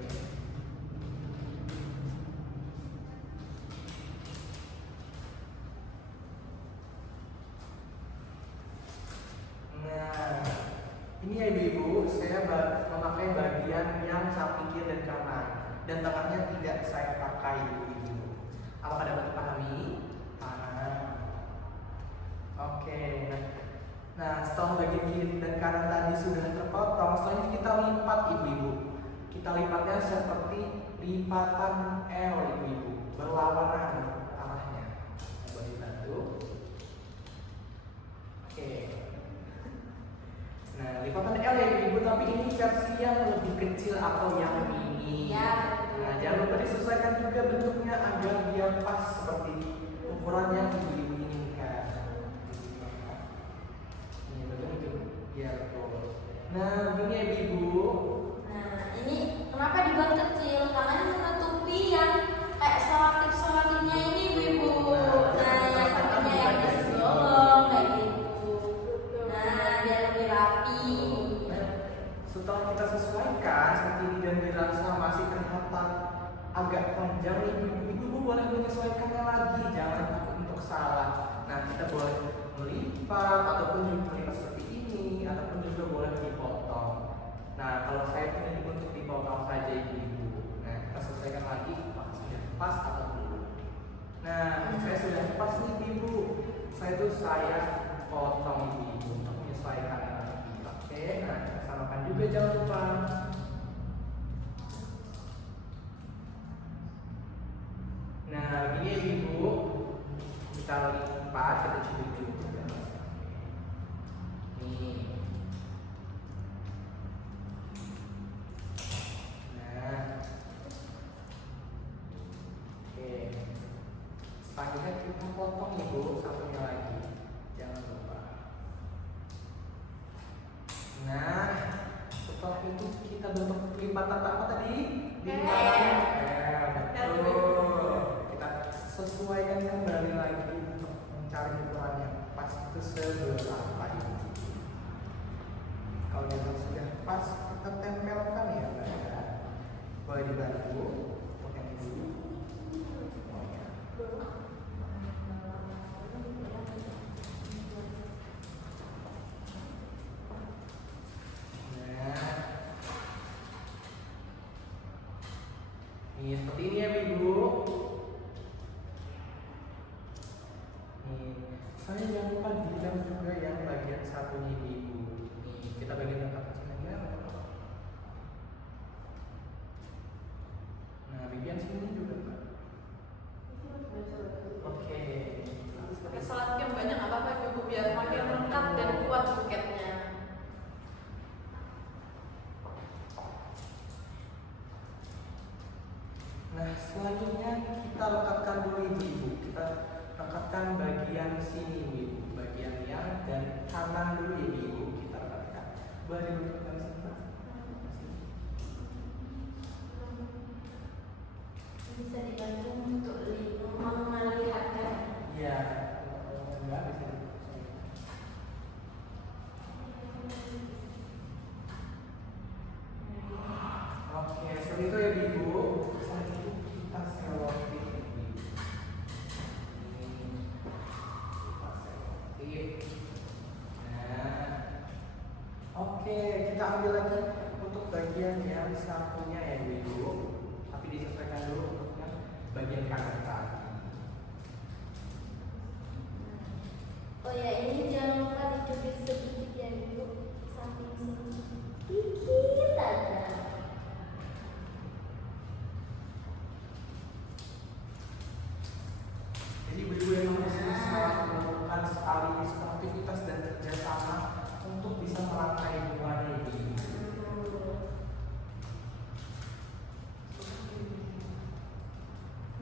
Nah, ini ya ibu-ibu, saya memakai bagian yang samping kiri dan kanan, dan tengahnya tidak saya pakai ibu-ibu. Apakah dapat dipahami? Oke. Nah, setelah bagian kiri dan kanan tadi sudah terpotong, selanjutnya kita lipat ibu-ibu. Kita lipatnya seperti lipatan L ibu-ibu, berlawanan arahnya. Coba dibantu. Oke. Nah, lipatan L ya ibu, tapi ini versi yang lebih kecil atau yang mini. Iya, betul. Nah, jangan lupa disesuaikan juga bentuknya agar dia pas seperti ukuran yang ibu inginkan. Ini betul. Ya betul. Nah, begini ya ibu. Nah, ini kenapa dibuat kecil? Karena ini menutupi yang kayak selotip-selotipnya ini ibu-ibu. Nah, yang sampingnya yang masih bolong kayak gitu. Nah, biar lebih rapi. Nah, setelah kita sesuaikan seperti ini dan dirasa masih kelihatan agak panjang ibu boleh menyesuaikannya lagi, jangan takut untuk salah. Nah, kita boleh melipat ataupun juga melipat seperti ini ataupun juga boleh dipotong. Nah, kalau saya pilih untuk dipotong saja ibu. Nah, kita sesuaikan lagi apakah sudah pas atau belum. Nah, saya sudah pas nih ibu. Saya potong ibu untuk menyesuaikan lagi. Oke, nah kita samakan juga jangan lupa. Nah, begini ibu, kita lipat, kita cubit juga. Nih. Nah, oke. Selanjutnya kita potong ibu satunya lagi, jangan lupa. Nah, setelah itu kita bentuk lipatan apa tadi? Lipatan betul. Kita sesuaikan kembali lagi untuk mencari ukuran yang pas itu seberapa ini. Kalau memang sudah pas, kita tempelkan ya, Mbak. Boleh dibantu, potong dulu. Semuanya. Nah, ini seperti ini ya ibu. Nih, saya jangan lupa bilang juga yang bagian satunya ibu. Nih, kita bagian yang kecil ya. Nah, bagian sini juga Pak. Oke. Pakai selotip yang banyak nggak apa-apa ibu, biar makin lengkap dan kuat buketnya. Nah, selanjutnya kita lekatkan dulu ibu. Kita lekatkan bagian sini ibu, bagian yang dan kanan dulu ibu. Kita lekatkan. Boleh dilekatkan sini Pak? Bisa dibantu untuk melihat kan?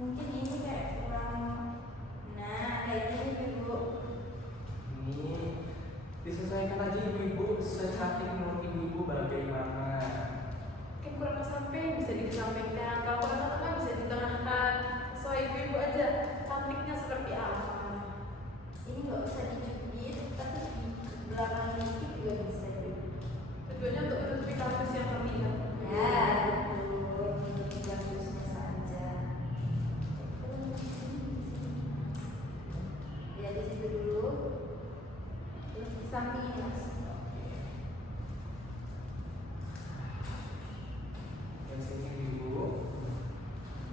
Mungkin ini kayak kurang. Nah, kayak gini ibu. Ini disesuaikan aja ibu-ibu secantik menurut ibu-ibu bagaimana. Mungkin kurang sampai bisa disampaikan, kalau kurang tengah bisa ditengahkan, sesuai ibu-ibu aja cantiknya seperti apa. Ini nggak usah dijepit, tapi di belakang dikit juga bisa ibu. Tujuannya untuk menutupi kampus yang terlihat. Ya, betul. Ini bagusnya saja. Ya di situ dulu. Terus di sampingnya mas. Yang sini ibu.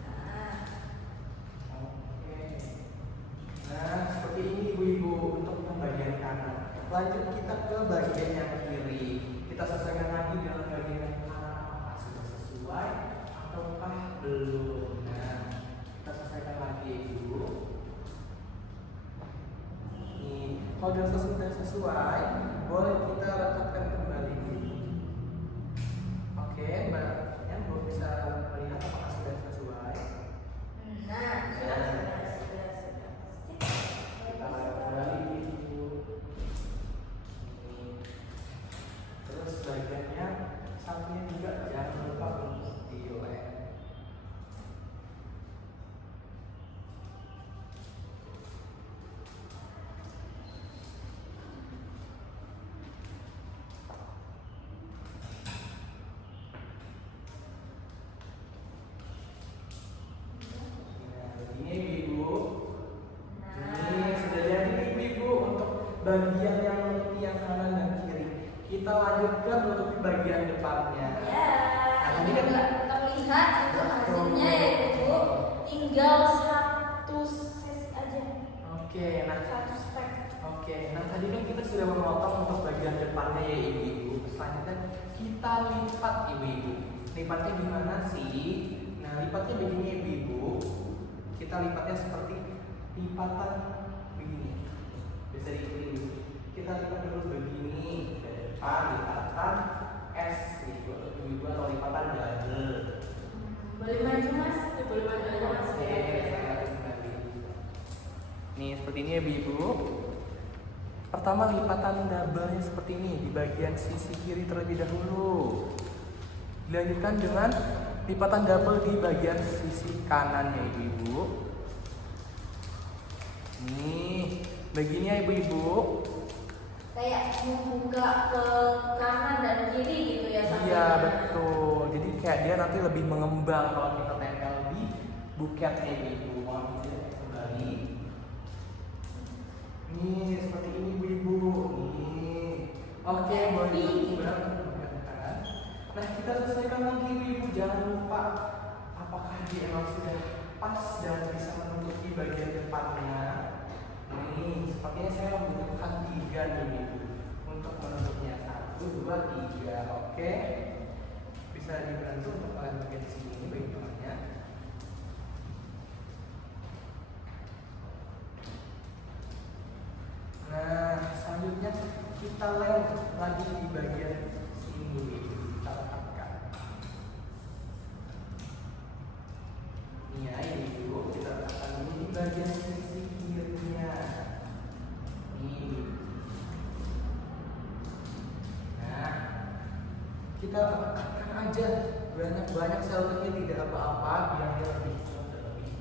Nah, Oke. Nah, seperti ini ibu-ibu untuk yang bagian kanan. Lanjut kita ke bagian yang kiri. Kita sesuaikan lagi dengan bagian yang kanan. Apakah sudah sesuai ataukah belum? Nah, kita sesuaikan lagi ibu. Nih, kalau sudah sesuai, boleh kita rekatkan kembali ibu. Oke, mbak, yang belum bisa melihat apakah sudah sesuai. nah, sudah. Kita kembali ibu. Ini. Terus bagiannya sampingnya juga jangan lupa untuk dilem. Nah, ini ibu. Ini sudah jadi ibu-ibu untuk bagian yang menutupi yang kanan dan kiri. Kita lanjutkan menutupi bagian depannya. Ya, Nah, ini ini kan juga terlihat itu hasilnya ya ibu. Tinggal satu ses aja, Oke, nah satu spek. nah tadi kan kita sudah memotong untuk bagian depannya ya ibu-ibu. Selanjutnya kita lipat ibu-ibu. Lipatnya gimana sih? Nah, lipatnya begini ibu-ibu. Kita lipatnya seperti lipatan begini. Bisa diikuti ibu. Kita lipat dulu begini ke depan, lipatan S ibu atau lipatan double. Boleh maju mas, boleh maju aja mas. Oke, saya kembali. Nih seperti ini ya ibu. Pertama lipatan double-nya seperti ini di bagian sisi kiri terlebih dahulu. Dilanjutkan dengan lipatan double di bagian sisi kanannya ibu-ibu. Nih, begini ya ibu-ibu. Kayak membuka ke kanan dan kiri gitu ya sampai. Iya betul. Jadi kayak dia nanti lebih mengembang kalau kita tempel di buketnya ibu. Mau kembali. Nih seperti ini ibu-ibu. Nih. Oke, boleh diubah. Nah kita selesaikan lagi ibu. Jangan lupa apakah dia emang sudah pas dan bisa menutupi bagian depannya. Nih sepertinya saya membutuhkan 3 nih ibu untuk menutupnya. 1, 2, 3. Oke. Bisa dibantu untuk kalian bagian sini bagaimana? Nah, selanjutnya kita lem lagi di bagian sini, kita letakkan. Ini ya, ini dulu kita letakkan ini di bagian sisi kirinya. Ini. Nah, kita letakkan aja banyak selotipnya tidak apa-apa biar dia lebih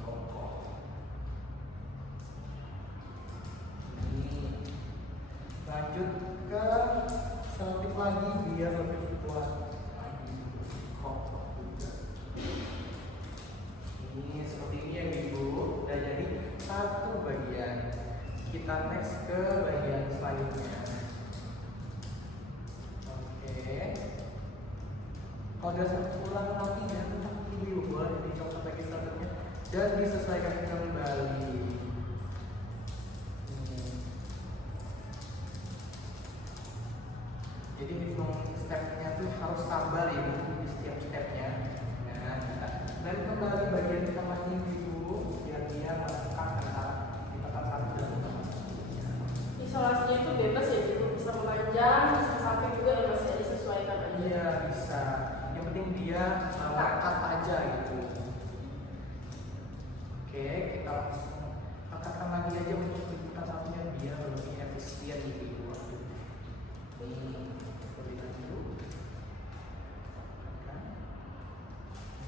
kokoh. Lanjut ke selotip lagi biar lebih kuat lagi, kokoh juga. Ini seperti ini ya ibu. Udah jadi satu bagian. Kita next ke bagian selanjutnya. Oke. Kalau udah ulang lagi jangan takut ibu boleh dicopot lagi statusnya dan disesuaikan kembali. Jadi stepnya tuh harus sabar ya di setiap stepnya. Nah, dan kembali bagian tengahnya ibu biar dia masukkan antara lipatan satu dan lipatan satunya. Isolasinya itu bebas ya, itu bisa memanjang, bisa sampai juga dan masih disesuaikan aja. Iya bisa. Yang penting dia rakat aja gitu. Oke, kita langsung angkatkan lagi aja untuk liputan satunya biar lebih efisien ibu-ibu. Ini lihat dulu.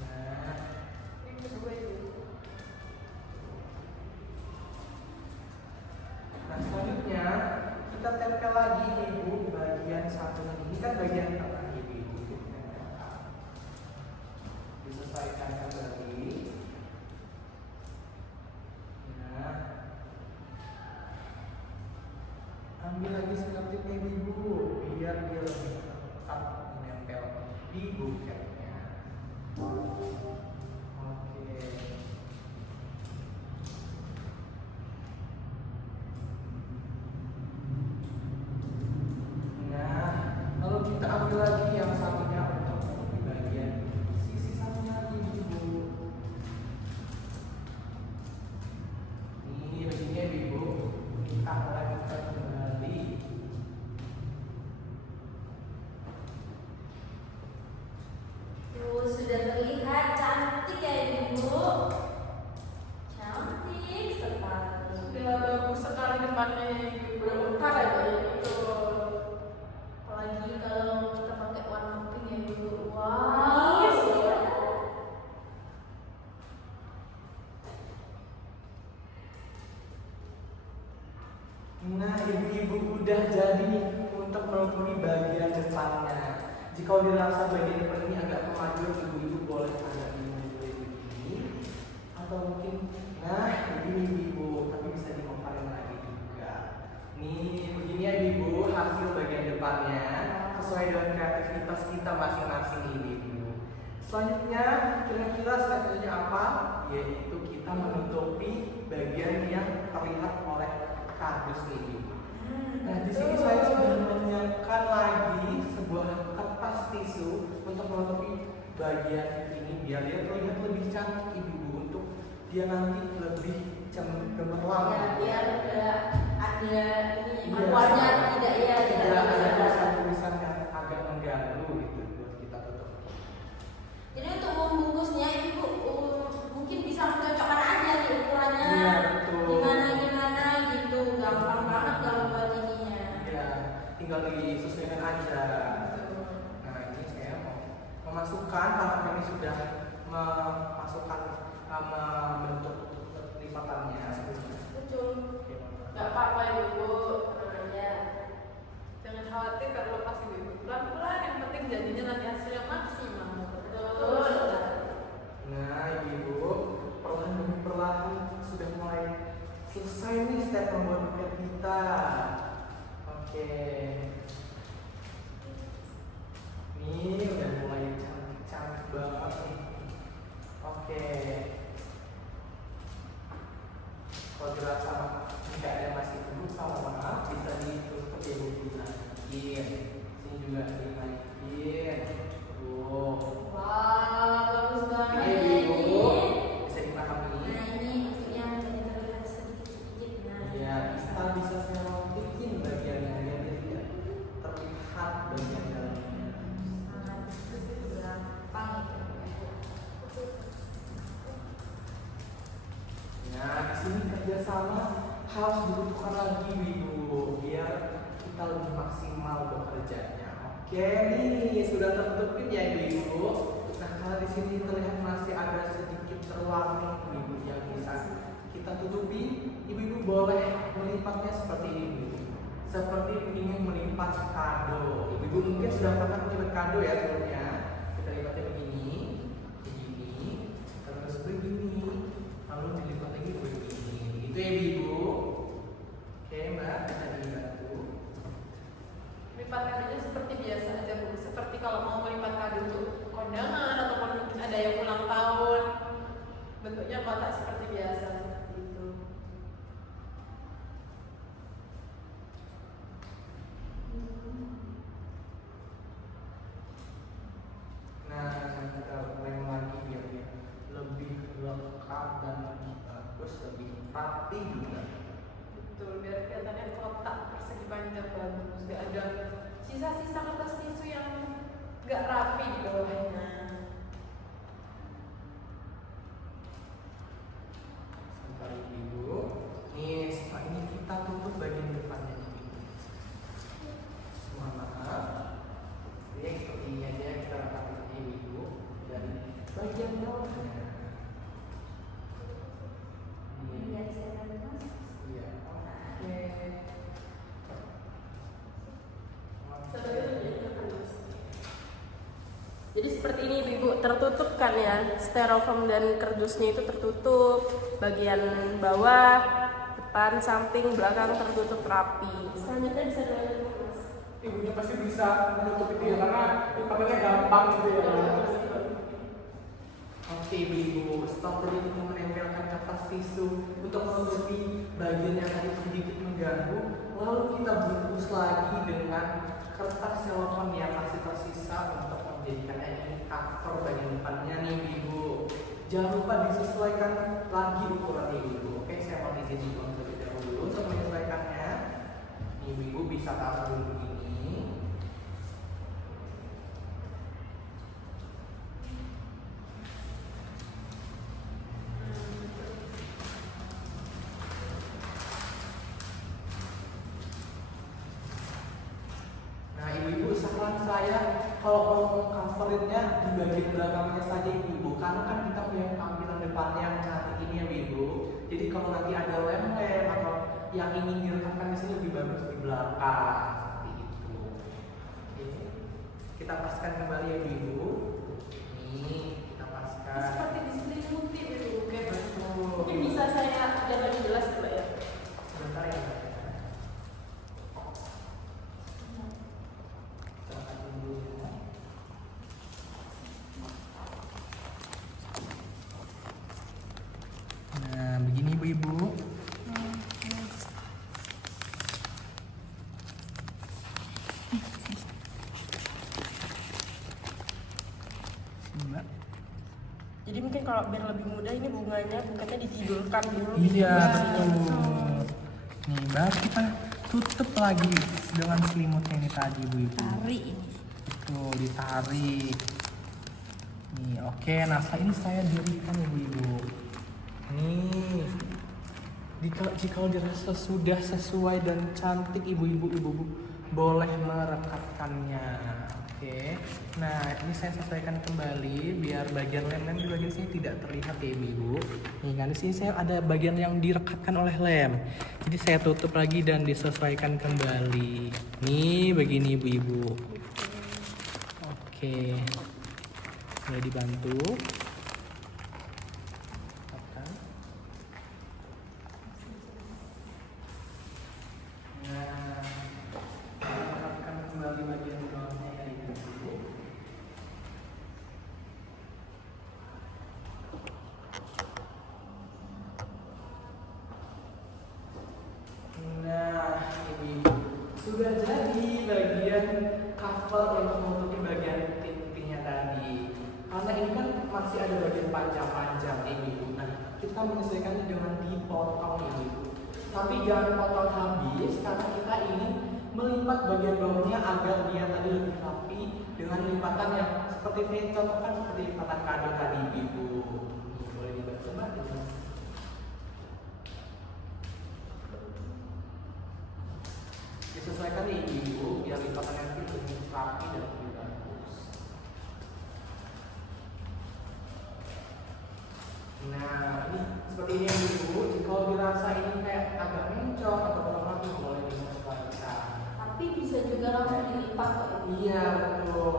Nah, Ini kedua itu. nah selanjutnya kita tempel lagi ibu bagian satu ini kan bagian tengah ibu disesuaikan kembali. Nah, ambil lagi selotipnya ibu biar dia lebih tetap menempel di buketnya. Oke. Nah, lalu kita ambil lagi yang satunya untuk di bagian sisi satunya lagi ibu. Ini begini ibu, kita lanjutkan kembali. Tuh, sudah terlihat cantik ya ibu. Cantik sekali. Sudah bagus sekali depannya ibu. Berbentar aja itu. Apalagi kalau kita pakai warna pink ya ibu. Wow. Yes, iya. Nah, ibu-ibu udah jadi untuk menutupi bagian depannya. Jika dirasa bagian depan ini agak kemajuan, ibu-ibu boleh agak dimulai begini, atau mungkin, nah begini ibu, tapi bisa dikomparin lagi juga. Nih, begini ya ibu, hasil bagian depannya sesuai dengan kreativitas kita masing-masing ini ibu. Selanjutnya, kira-kira selanjutnya apa? Yaitu kita menutupi bagian yang terlihat oleh kardus ini. Nah, di sini saya sudah menyiapkan lagi sebuah kertas tisu untuk menutupi bagian ini biar dia terlihat lebih cantik ibu untuk dia nanti lebih cemerlang. Ya, biar enggak ada ini Iya. warna tidak ya Tidak ada bisa. tulisan-tulisan yang agak mengganggu gitu buat kita tutup. Jadi untuk membungkusnya ibu mungkin bisa mencocokkan aja nih ukurannya. Iya, betul. Gimana gitu, gampang banget kalau buat ininya. Ya, tinggal disesuaikan aja. Nah, ini saya mau memasukkan karena ini sudah memasukkan membentuk lipatannya sebelumnya. Betul. Oke, mantap. Gak apa-apa ibu. Namanya. Jangan khawatir kalau lepas ibu. Pelan-pelan yang penting jadinya nanti hasilnya maksimal. Betul. Nah, ibu perlahan demi perlahan sudah mulai selesai nih step membuat buket kita. Oke. Nih udah mulai cantik-cantik banget nih. Oke. Kalau dirasa nggak ada masih lupa, maaf bisa ditutup ya ibu dinaikin. Sini juga dinaikin. Tuh. Wah, bagus banget Oke, ya ibu ini. bisa dipahami. Nah, ini maksudnya jadi terlihat sedikit-sedikit. Nah, Ya, kita bisa selotikin bagian yang dia tidak terlihat bagian dalamnya. sangat gampang itu. Nah, di sini kerjasama harus dibutuhkan lagi ibu biar kita lebih maksimal bekerjanya. Oke, nih sudah tertutupin ya ibu. Nah, kalau di sini terlihat masih ada sedikit terwarna ibu yang bisa kita tutupi. Ibu-ibu boleh melipatnya seperti ini. Seperti ingin melipat kado. Ibu-ibu mungkin sudah pernah melipat kado ya sebelumnya. Kita lipatnya begini, terus begini, lalu dilipat lagi begini. Itu ya ibu. Oke mbak, bisa dibantu. Lipat kadonya seperti biasa aja bu. Seperti kalau mau melipat kado untuk kondangan ataupun mungkin ada yang ulang tahun, bentuknya kotak seperti biasa seperti itu. Nah, kita lem lagi biar dia lebih lengkap dan lebih bagus, lebih rapi juga. Betul, biar kelihatannya kotak persegi panjang bagus. Gak ada sisa-sisa kertas tisu yang gak rapi di bawahnya. seperti ini ibu-ibu, tertutup kan ya, styrofoam dan kardusnya itu tertutup, bagian bawah, depan, samping, belakang tertutup rapi. Selanjutnya bisa dilanjutkan mas. Ibunya pasti bisa menutup itu ya karena pakainya gampang gitu ya. Oke ibu-ibu, stop dulu untuk menempelkan kertas tisu untuk menutupi bagian yang tadi sedikit mengganggu. Lalu kita bungkus lagi dengan kertas celofan yang masih tersisa untuk menjadikan ini cover bagian depannya nih ibu. Jangan lupa disesuaikan lagi ukuran ibu. Oke, saya mau izin ibu terlebih dahulu untuk menyesuaikannya. Ibu bisa taruh dulu begini. Nah ibu-ibu, saran saya kalau mau coveritnya di bagian belakangnya saja ibu, karena kan kita punya tampilan depannya yang cantik ini ya ibu. Jadi kalau nanti ada lem-lem atau yang ingin direkatkan di sini lebih bagus di belakang seperti itu. Oke. Kita paskan kembali ya ibu. Nih kita paskan. Seperti diselimuti ibu. Oke betul. Mungkin bisa saya biar lebih jelas mbak ya. Sebentar ya Mbak. Nah, begini ibu-ibu. Mbak. Jadi mungkin kalau biar lebih mudah ini bunganya buketnya ditidurkan dulu. Iya gitu. betul. Nih baru kita tutup lagi dengan selimutnya ini tadi ibu-ibu. Tarik ini. Betul, ditarik. Nih, oke. Nah, setelah ini saya dirikan ibu-ibu. Nih. Jika dirasa sudah sesuai dan cantik ibu-ibu boleh merekatkannya. Oke. Nah, ini saya sesuaikan kembali biar bagian lem-lem di bagian sini tidak terlihat ya ibu-ibu. Nih, kan di sini saya ada bagian yang direkatkan oleh lem. Jadi saya tutup lagi dan disesuaikan kembali. Nih, begini ibu-ibu. Oke. Mulai dibantu. Tekan. Nah, rekatkan kembali bagian bawahnya ya ibu-ibu. Nah, ini sudah jadi bagian cover untuk menutupi bagian titiknya tadi. Karena ini kan masih ada bagian panjang-panjang ini. Nah, kita menyesuaikannya dengan dipotong ini. Tapi jangan potong habis karena kita ingin melipat bagian bawahnya agar dia tadi lebih rapi dengan lipatan yang seperti saya contohkan seperti lipatan kado tadi ibu. Boleh dibantu mbak? Disesuaikan nih ibu biar lipatannya nanti lebih rapi dan lebih bagus. Nah ini seperti ini ibu. Kalau dirasa ini kayak agak mencong atau kurang rapi boleh disesuaikan. Tapi bisa juga langsung dilipat kok. Iya betul.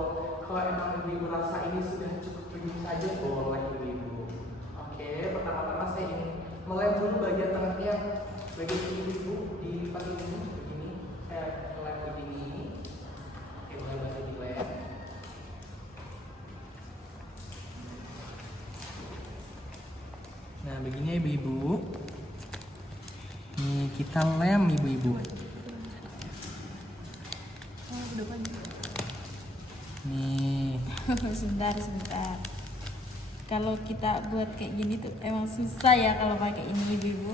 Kalau emang ibu rasa ini sudah cukup begini saja boleh ibu. Oke, pertama-tama saya ingin melem dulu bagian tengahnya. Bagian ini ibu dilipat ini begini. Lem begini. Oke, mulai bantu dilem. Nah begini ya ibu-ibu. Nih kita lem ibu-ibu. Nih. Sebentar. Kalau kita buat kayak gini tuh emang susah ya kalau pakai ini ibu-ibu.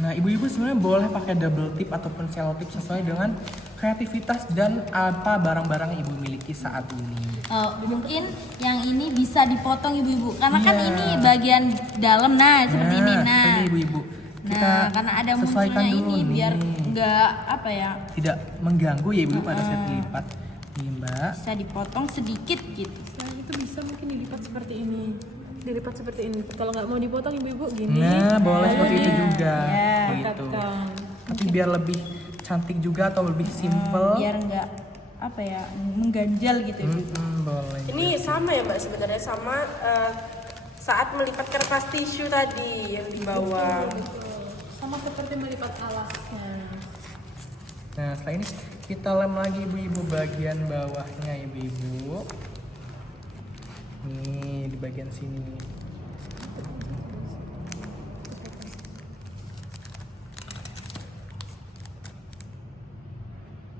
Nah ibu-ibu sebenarnya boleh pakai double tip ataupun cello tip sesuai dengan kreativitas dan apa barang-barang yang ibu miliki saat ini. Oh, mungkin yang ini bisa dipotong ibu-ibu karena kan Iya. ini bagian dalam seperti ini seperti ibu-ibu. Nah, karena ada sesuaikan munculnya dulu ini nih. biar enggak apa ya, Tidak mengganggu ya ibu pada saat dilipat. Nih mbak. bisa dipotong sedikit gitu. Nah itu bisa mungkin dilipat seperti ini. Dilipat seperti ini. Kalau nggak mau dipotong ibu-ibu gini. Nah boleh seperti itu Iya. juga. Iya. Gitu. Rekatkan. Tapi biar lebih cantik juga atau lebih simple. Biar enggak apa ya, mengganjal gitu Ibu. Boleh. Ini sama ya Mbak sebenarnya, sama saat melipat kertas tisu tadi yang di bawah. Sama seperti melipat alasnya. Nah, setelah ini kita lem lagi ibu-ibu bagian bawahnya ibu-ibu. Nih di bagian sini.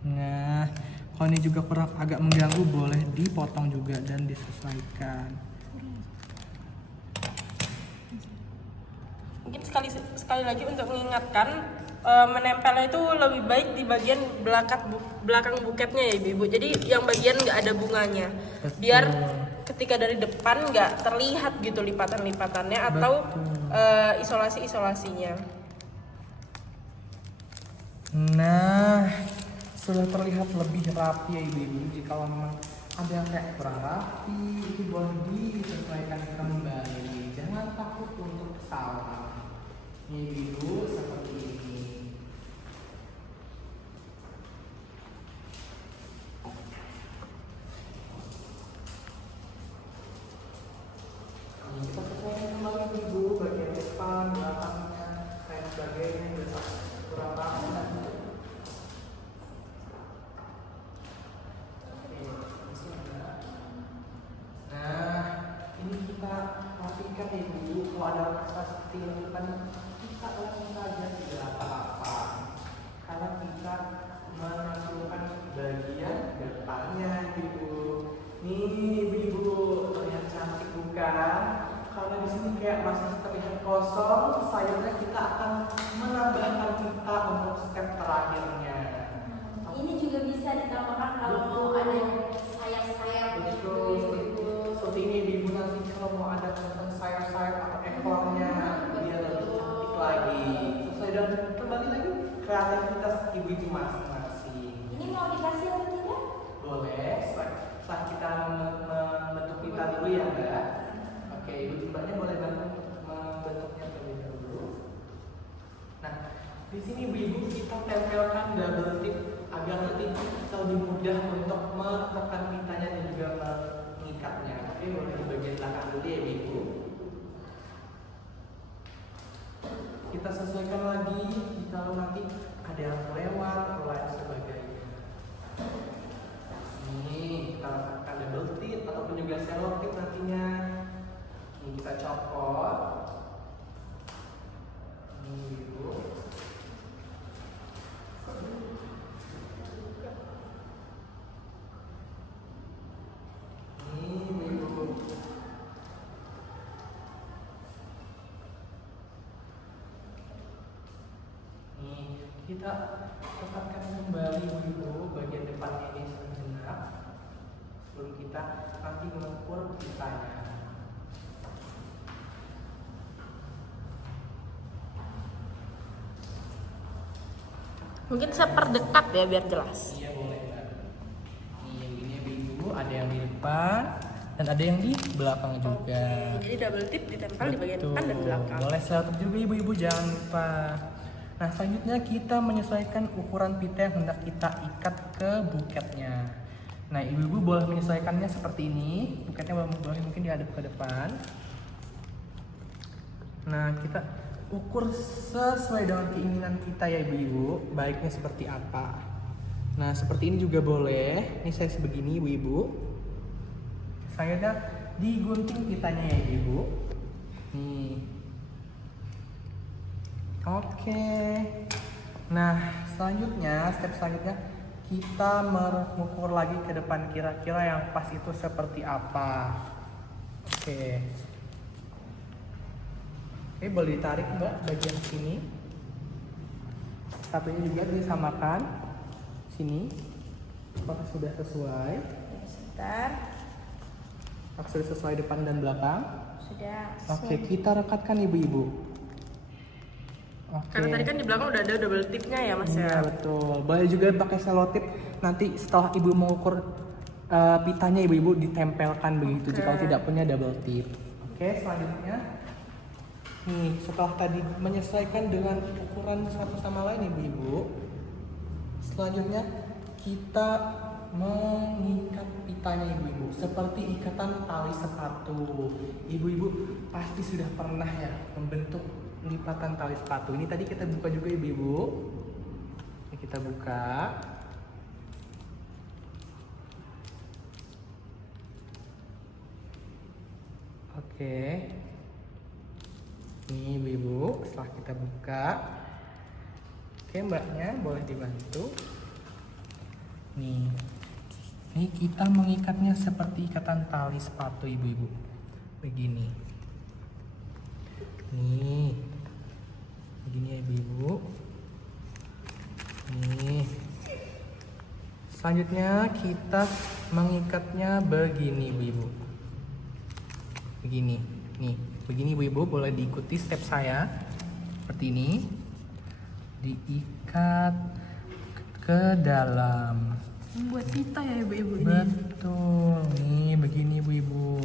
Nah, kalau ini juga kurang agak mengganggu boleh dipotong juga dan disesuaikan. Mungkin sekali lagi untuk mengingatkan, menempelnya itu lebih baik di bagian belakang buketnya ya ibu. Jadi yang bagian nggak ada bunganya, biar ketika dari depan nggak terlihat gitu lipatan-lipatannya atau isolasi-isolasinya. Nah, sudah terlihat lebih rapi ya ibu-ibu. Jika memang ada yang kayak kurang rapi, itu boleh disesuaikan kembali. Jangan takut untuk salah. Ini ibu seperti ini. Ini kita sesuaikan kembali ibu, bagian depan, belakangnya, dan sebagainya. Bisa kurang rapi. Nah, ini kita rapikan ibu. Kalau ada rasa seperti ini kan kita langsung saja tidak apa-apa, karena kita menentukan bagian depannya ibu. Nih ibu, terlihat cantik bukan? Karena di sini kayak masih terlihat kosong, sayangnya kita akan menambahkan kita untuk step terakhirnya. Ini juga bisa ditambahkan kalau mau ada sayap-sayap gitu Ibu. Seperti ini ibu, nanti kalau mau ada sayap-sayap atau ekornya biar lebih cantik lagi. Sesuai dan kembali lagi kreativitas ibu-ibu masing-masing. Ini mau dikasih atau tidak? Boleh, setelah kita membentuk pita dulu ya Mbak. Oke, ibu mbaknya boleh bantu membentuknya terlebih dahulu. Nah, di sini ibu-ibu kita tempelkan double tip agar nanti lebih mudah untuk menekan pitanya dan juga mengikatnya. Oke, boleh di bagian belakang dulu ya ibu. Kita sesuaikan lagi kalau nanti ada yang lewat atau lain sebagainya. Ini kita letakkan double tip ataupun juga selotip nantinya. Ini kita copot. Ini ibu. Kita tetapkan kembali ibu bagian depannya ini sejenak sebelum kita nanti mengukur pitanya. Mungkin saya perdekat ya biar jelas. Iya boleh Mbak. Ini yang gini ibu, ada yang di depan dan ada yang di belakang juga. Jadi double tip ditempel di bagian depan dan belakang. Boleh selotip juga ibu-ibu, jangan lupa. Nah, selanjutnya kita menyesuaikan ukuran pita yang hendak kita ikat ke buketnya. Nah, ibu-ibu boleh menyesuaikannya seperti ini. Buketnya boleh mungkin dihadap ke depan. Nah, kita ukur sesuai dengan keinginan kita ya ibu-ibu. Baiknya seperti apa. Nah, seperti ini juga boleh. Ini saya sebegini ibu-ibu. Saya udah digunting pitanya ya ibu. Nih. Oke. Nah, step selanjutnya kita mengukur lagi ke depan kira-kira yang pas itu seperti apa. Oke. Oke, boleh ditarik Mbak bagian sini. Satunya juga disamakan. Sini. Apakah sudah sesuai? Sebentar. Apakah sudah sesuai depan dan belakang? Sudah. Oke, kita rekatkan ibu-ibu. Oke. Karena tadi kan di belakang udah ada double tipnya ya Mas Iya ya. betul. Boleh juga pakai selotip. Nanti setelah ibu mengukur pitanya ibu-ibu ditempelkan begitu jika tidak punya double tip. Oke, selanjutnya nih setelah tadi menyesuaikan dengan ukuran satu sama lain ibu-ibu, selanjutnya kita mengikat pitanya ibu-ibu seperti ikatan tali sepatu. Ibu-ibu pasti sudah pernah ya membentuk lipatan tali sepatu. Ini tadi kita buka juga ibu-ibu. Ini kita buka. Oke. Ini ibu-ibu, setelah kita buka. Oke, mbaknya boleh dibantu. Nih. Ini kita mengikatnya seperti ikatan tali sepatu ibu-ibu. Begini. Nih. Begini ya ibu-ibu. Nih. Selanjutnya kita mengikatnya begini ibu-ibu. Begini. Nih, begini ibu-ibu, boleh diikuti step saya. Seperti ini. Diikat ke dalam. Membuat pita ya ibu-ibu ini. Betul. Nih, begini ibu-ibu.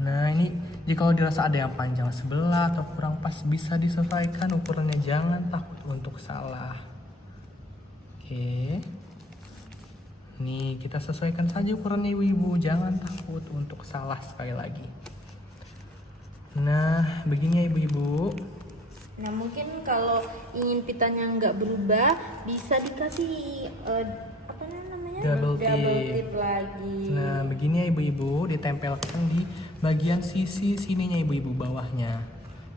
Nah, ini jika kalau dirasa ada yang panjang sebelah atau kurang pas, bisa disesuaikan ukurannya. Jangan takut untuk salah. Oke. Nih, kita sesuaikan saja ukurannya ibu-ibu. Jangan takut untuk salah sekali lagi. Nah, begini ya ibu-ibu. Nah mungkin kalau ingin pitanya nggak berubah bisa dikasih apa namanya Double tip lagi. Nah, begini ya ibu-ibu, ditempelkan di bagian sisi sininya ibu-ibu, bawahnya.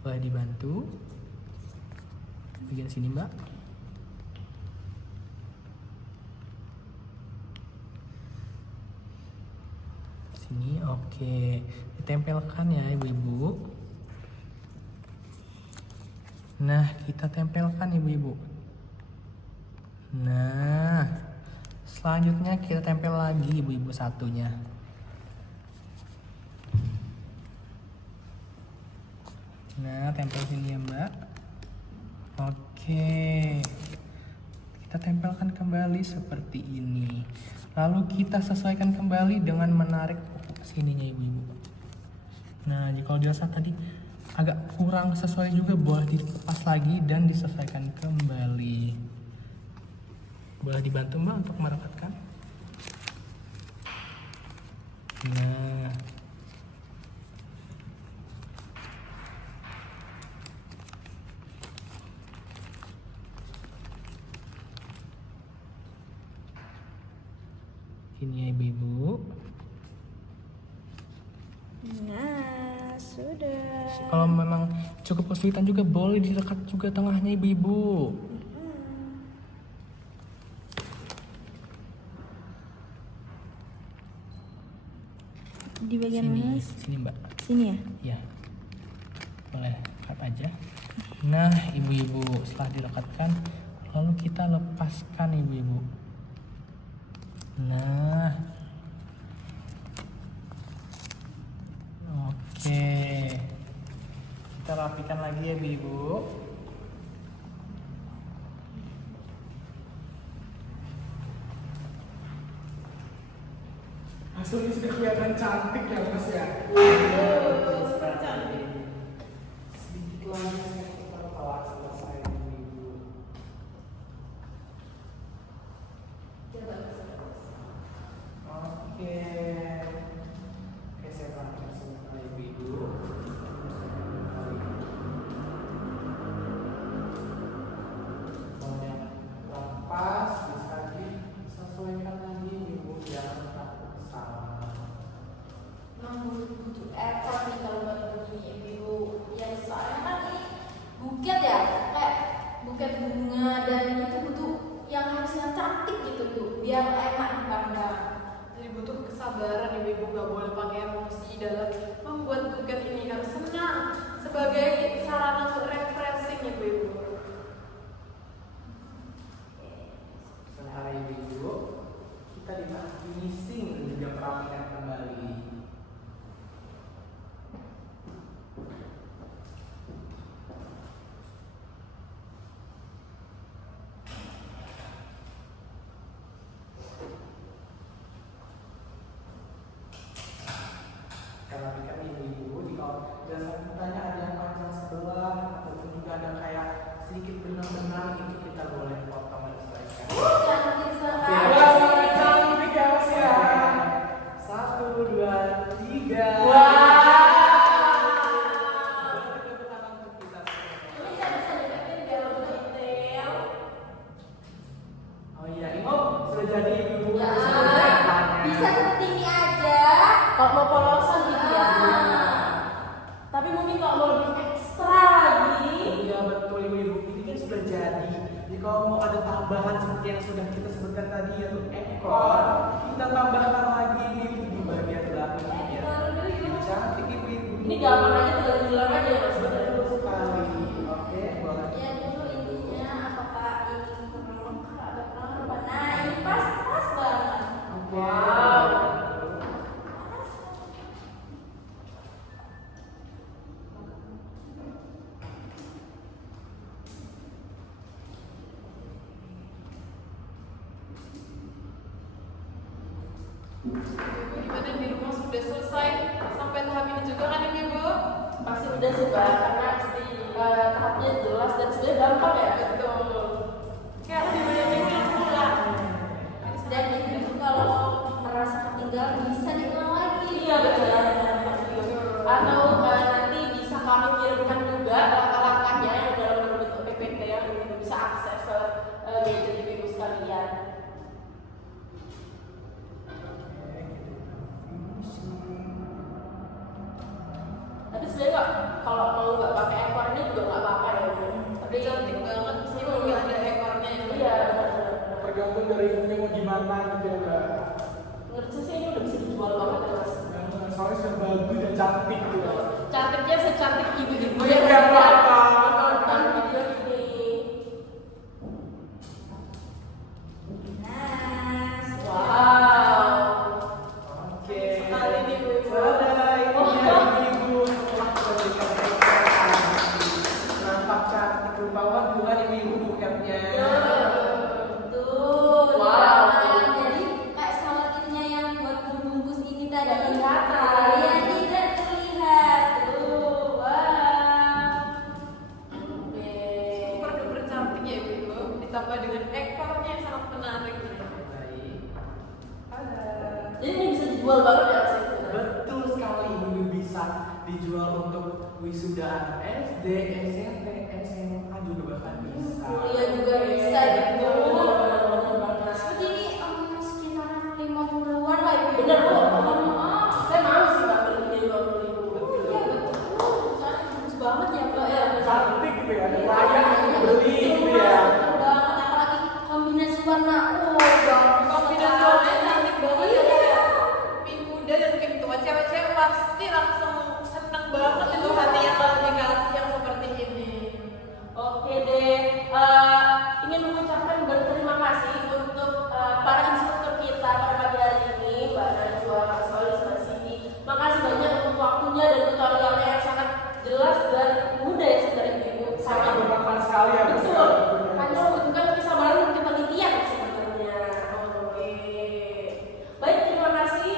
Boleh dibantu. Bagian sini, Mbak. Sini, oke. Ditempelkan ya ibu-ibu. Nah, kita tempelkan ibu-ibu. Nah, selanjutnya kita tempel lagi ibu-ibu satunya. Nah, tempel sini ya mbak. Oke, kita tempelkan kembali seperti ini. Lalu kita sesuaikan kembali dengan menarik sininya ibu-ibu. Nah, jika dirasa tadi agak kurang sesuai juga, boleh dilepas lagi dan disesuaikan kembali. Boleh dibantu mbak untuk merapatkan. Nah, ini ya ibu-ibu. Nah sudah. Kalau memang cukup kesulitan juga, boleh didekat juga tengahnya ibu-ibu. Di bagian Sini, mana? sini mbak. Sini ya. Ya, boleh cut aja. Nah ibu-ibu, setelah dilekatkan, lalu kita lepaskan ibu-ibu. Nah, oke, kita rapikan lagi ya ibu-ibu. Hasilnya sudah kelihatan cantik ya mas ya. Super cantik. Sedikit lagi saya tertawa selesai ibu-ibu. Oke, saya rapikan semua ibu-ibu. Kalau yang kurang pas bisa disesuaikan lagi ibu, jangan takut salah. Memang butuh effort nih kalau buat begini ibu-ibu. Ya soalnya kan ini buket ya, kayak buket bunga dan itu butuh yang harusnya cantik gitu tuh, biar enak dipandang. Jadi butuh kesabaran ibu-ibu, gak boleh pakai emosi dalam membuat buket ini, harus senang sebagai sarana untuk refreshing ibu-ibu. Sementara ibu-ibu, kita di tahap finishing dan juga perapikan kembali. Kita rapikan ibu-ibu. Jika dasar kitanya ada yang panjang sebelah atau tambahan seperti yang sudah kita sebutkan tadi yaitu ekor. Kita tambahkan lagi nih di bagian belakangnya. Cantik ibu-ibu. Ini gampang aja, tinggal bilang aja ya mas. Betul sekali. Oke, boleh. Ya dulu intinya apakah ini kurang lengkap ada kurang apa? Nah ini pas banget. Oke. Wow. Ibu gimana di rumah sudah selesai sampai tahap ini juga kan ibu? Pasti udah sih mbak, karena tahapnya jelas dan sudah gampang ya. Betul. Kayak lebih banyak yang pulang. Dan itu kalau merasa ketinggalan bisa diulang lagi. Iya benar. Atau nanti bisa kami kirimkan juga langkah-langkahnya yang dalam bentuk PPT yang ibu bisa akses ke gadget ibu sekalian. Tapi sebenarnya nggak, kalau mau nggak pakai ekor ini juga nggak apa-apa ya bu. Tapi cantik banget sih kalau nggak ada ekornya. Iya benar. Tergantung dari ibunya mau gimana gitu ya mbak. Menurut saya sih ini udah bisa dijual banget ya mas. Soalnya sudah bagus dan cantik gitu ya. Cantiknya secantik ibu-ibu Iya, yang Mbak. Nonton video ini. Nah, Wow. Oke. Sekali nih bu. Selesai ibu-ibu setelah memberikan ekor. Nampak cantik rupawan bukan ibu-ibu buketnya. betul. Wow. Nah, jadi kayak salakinnya yang buat membungkus ini tadi Nggak kelihatan. Iya tidak terlihat. Tuh, wow. super duper cantik ya ibu-ibu. Ditambah dengan ekornya yang sangat menarik. Baik. Jadi ini bisa dijual banget ya mas. Betul sekali, ini bisa dijual untuk wisuda anak SD, SMP, SMA juga bahkan bisa. Kuliah juga bisa gitu. Benar banget. Seperti ini sekitaran 50-an lah ibu. Bener bu. Oh, Saya mau sih mbak beli ini 50.000. iya betul. Soalnya bagus banget ya mbak ya. Cantik gitu ya, ada layak beli gitu ya. Betul banget, apalagi kombinasi warna. Oh, bagus Kombinasi sekali. warnanya cantik banget ya. Iya. Pink muda dan pink tua. Cewek-cewek pasti langsung seneng banget itu hatinya kalau dikasih yang seperti ini. Oke deh, ingin mengucapkan berterima kasih untuk para instruktur kita pada pagi hari ini, Mbak Najwa, Mas Solis, Mbak Siti. Makasih banyak untuk waktunya dan tutorialnya yang sangat jelas dan mudah ya sebenarnya ibu. Sangat bermanfaat sekali ya. Bu. Betul. Hanya membutuhkan kesabaran dan ketelitian sebenarnya. Oke. Baik, terima kasih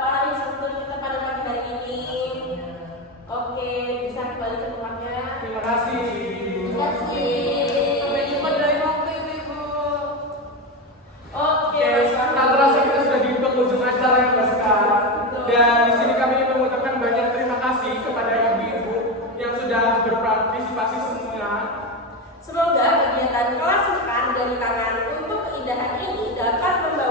para instruktur kita pada pagi hari ini. Oke, bisa kembali ke tempatnya. Terima kasih. Terima kasih. Sampai jumpa dari waktu ibu-ibu. Oke, Oke, tak terasa kita sudah di penghujung acara yang sekarang. Dan di sini kami mengucapkan banyak terima kasih kepada ibu-ibu yang sudah berpartisipasi semua. Semoga kegiatan kelas makan dari tangan untuk keindahan ini dapat membantu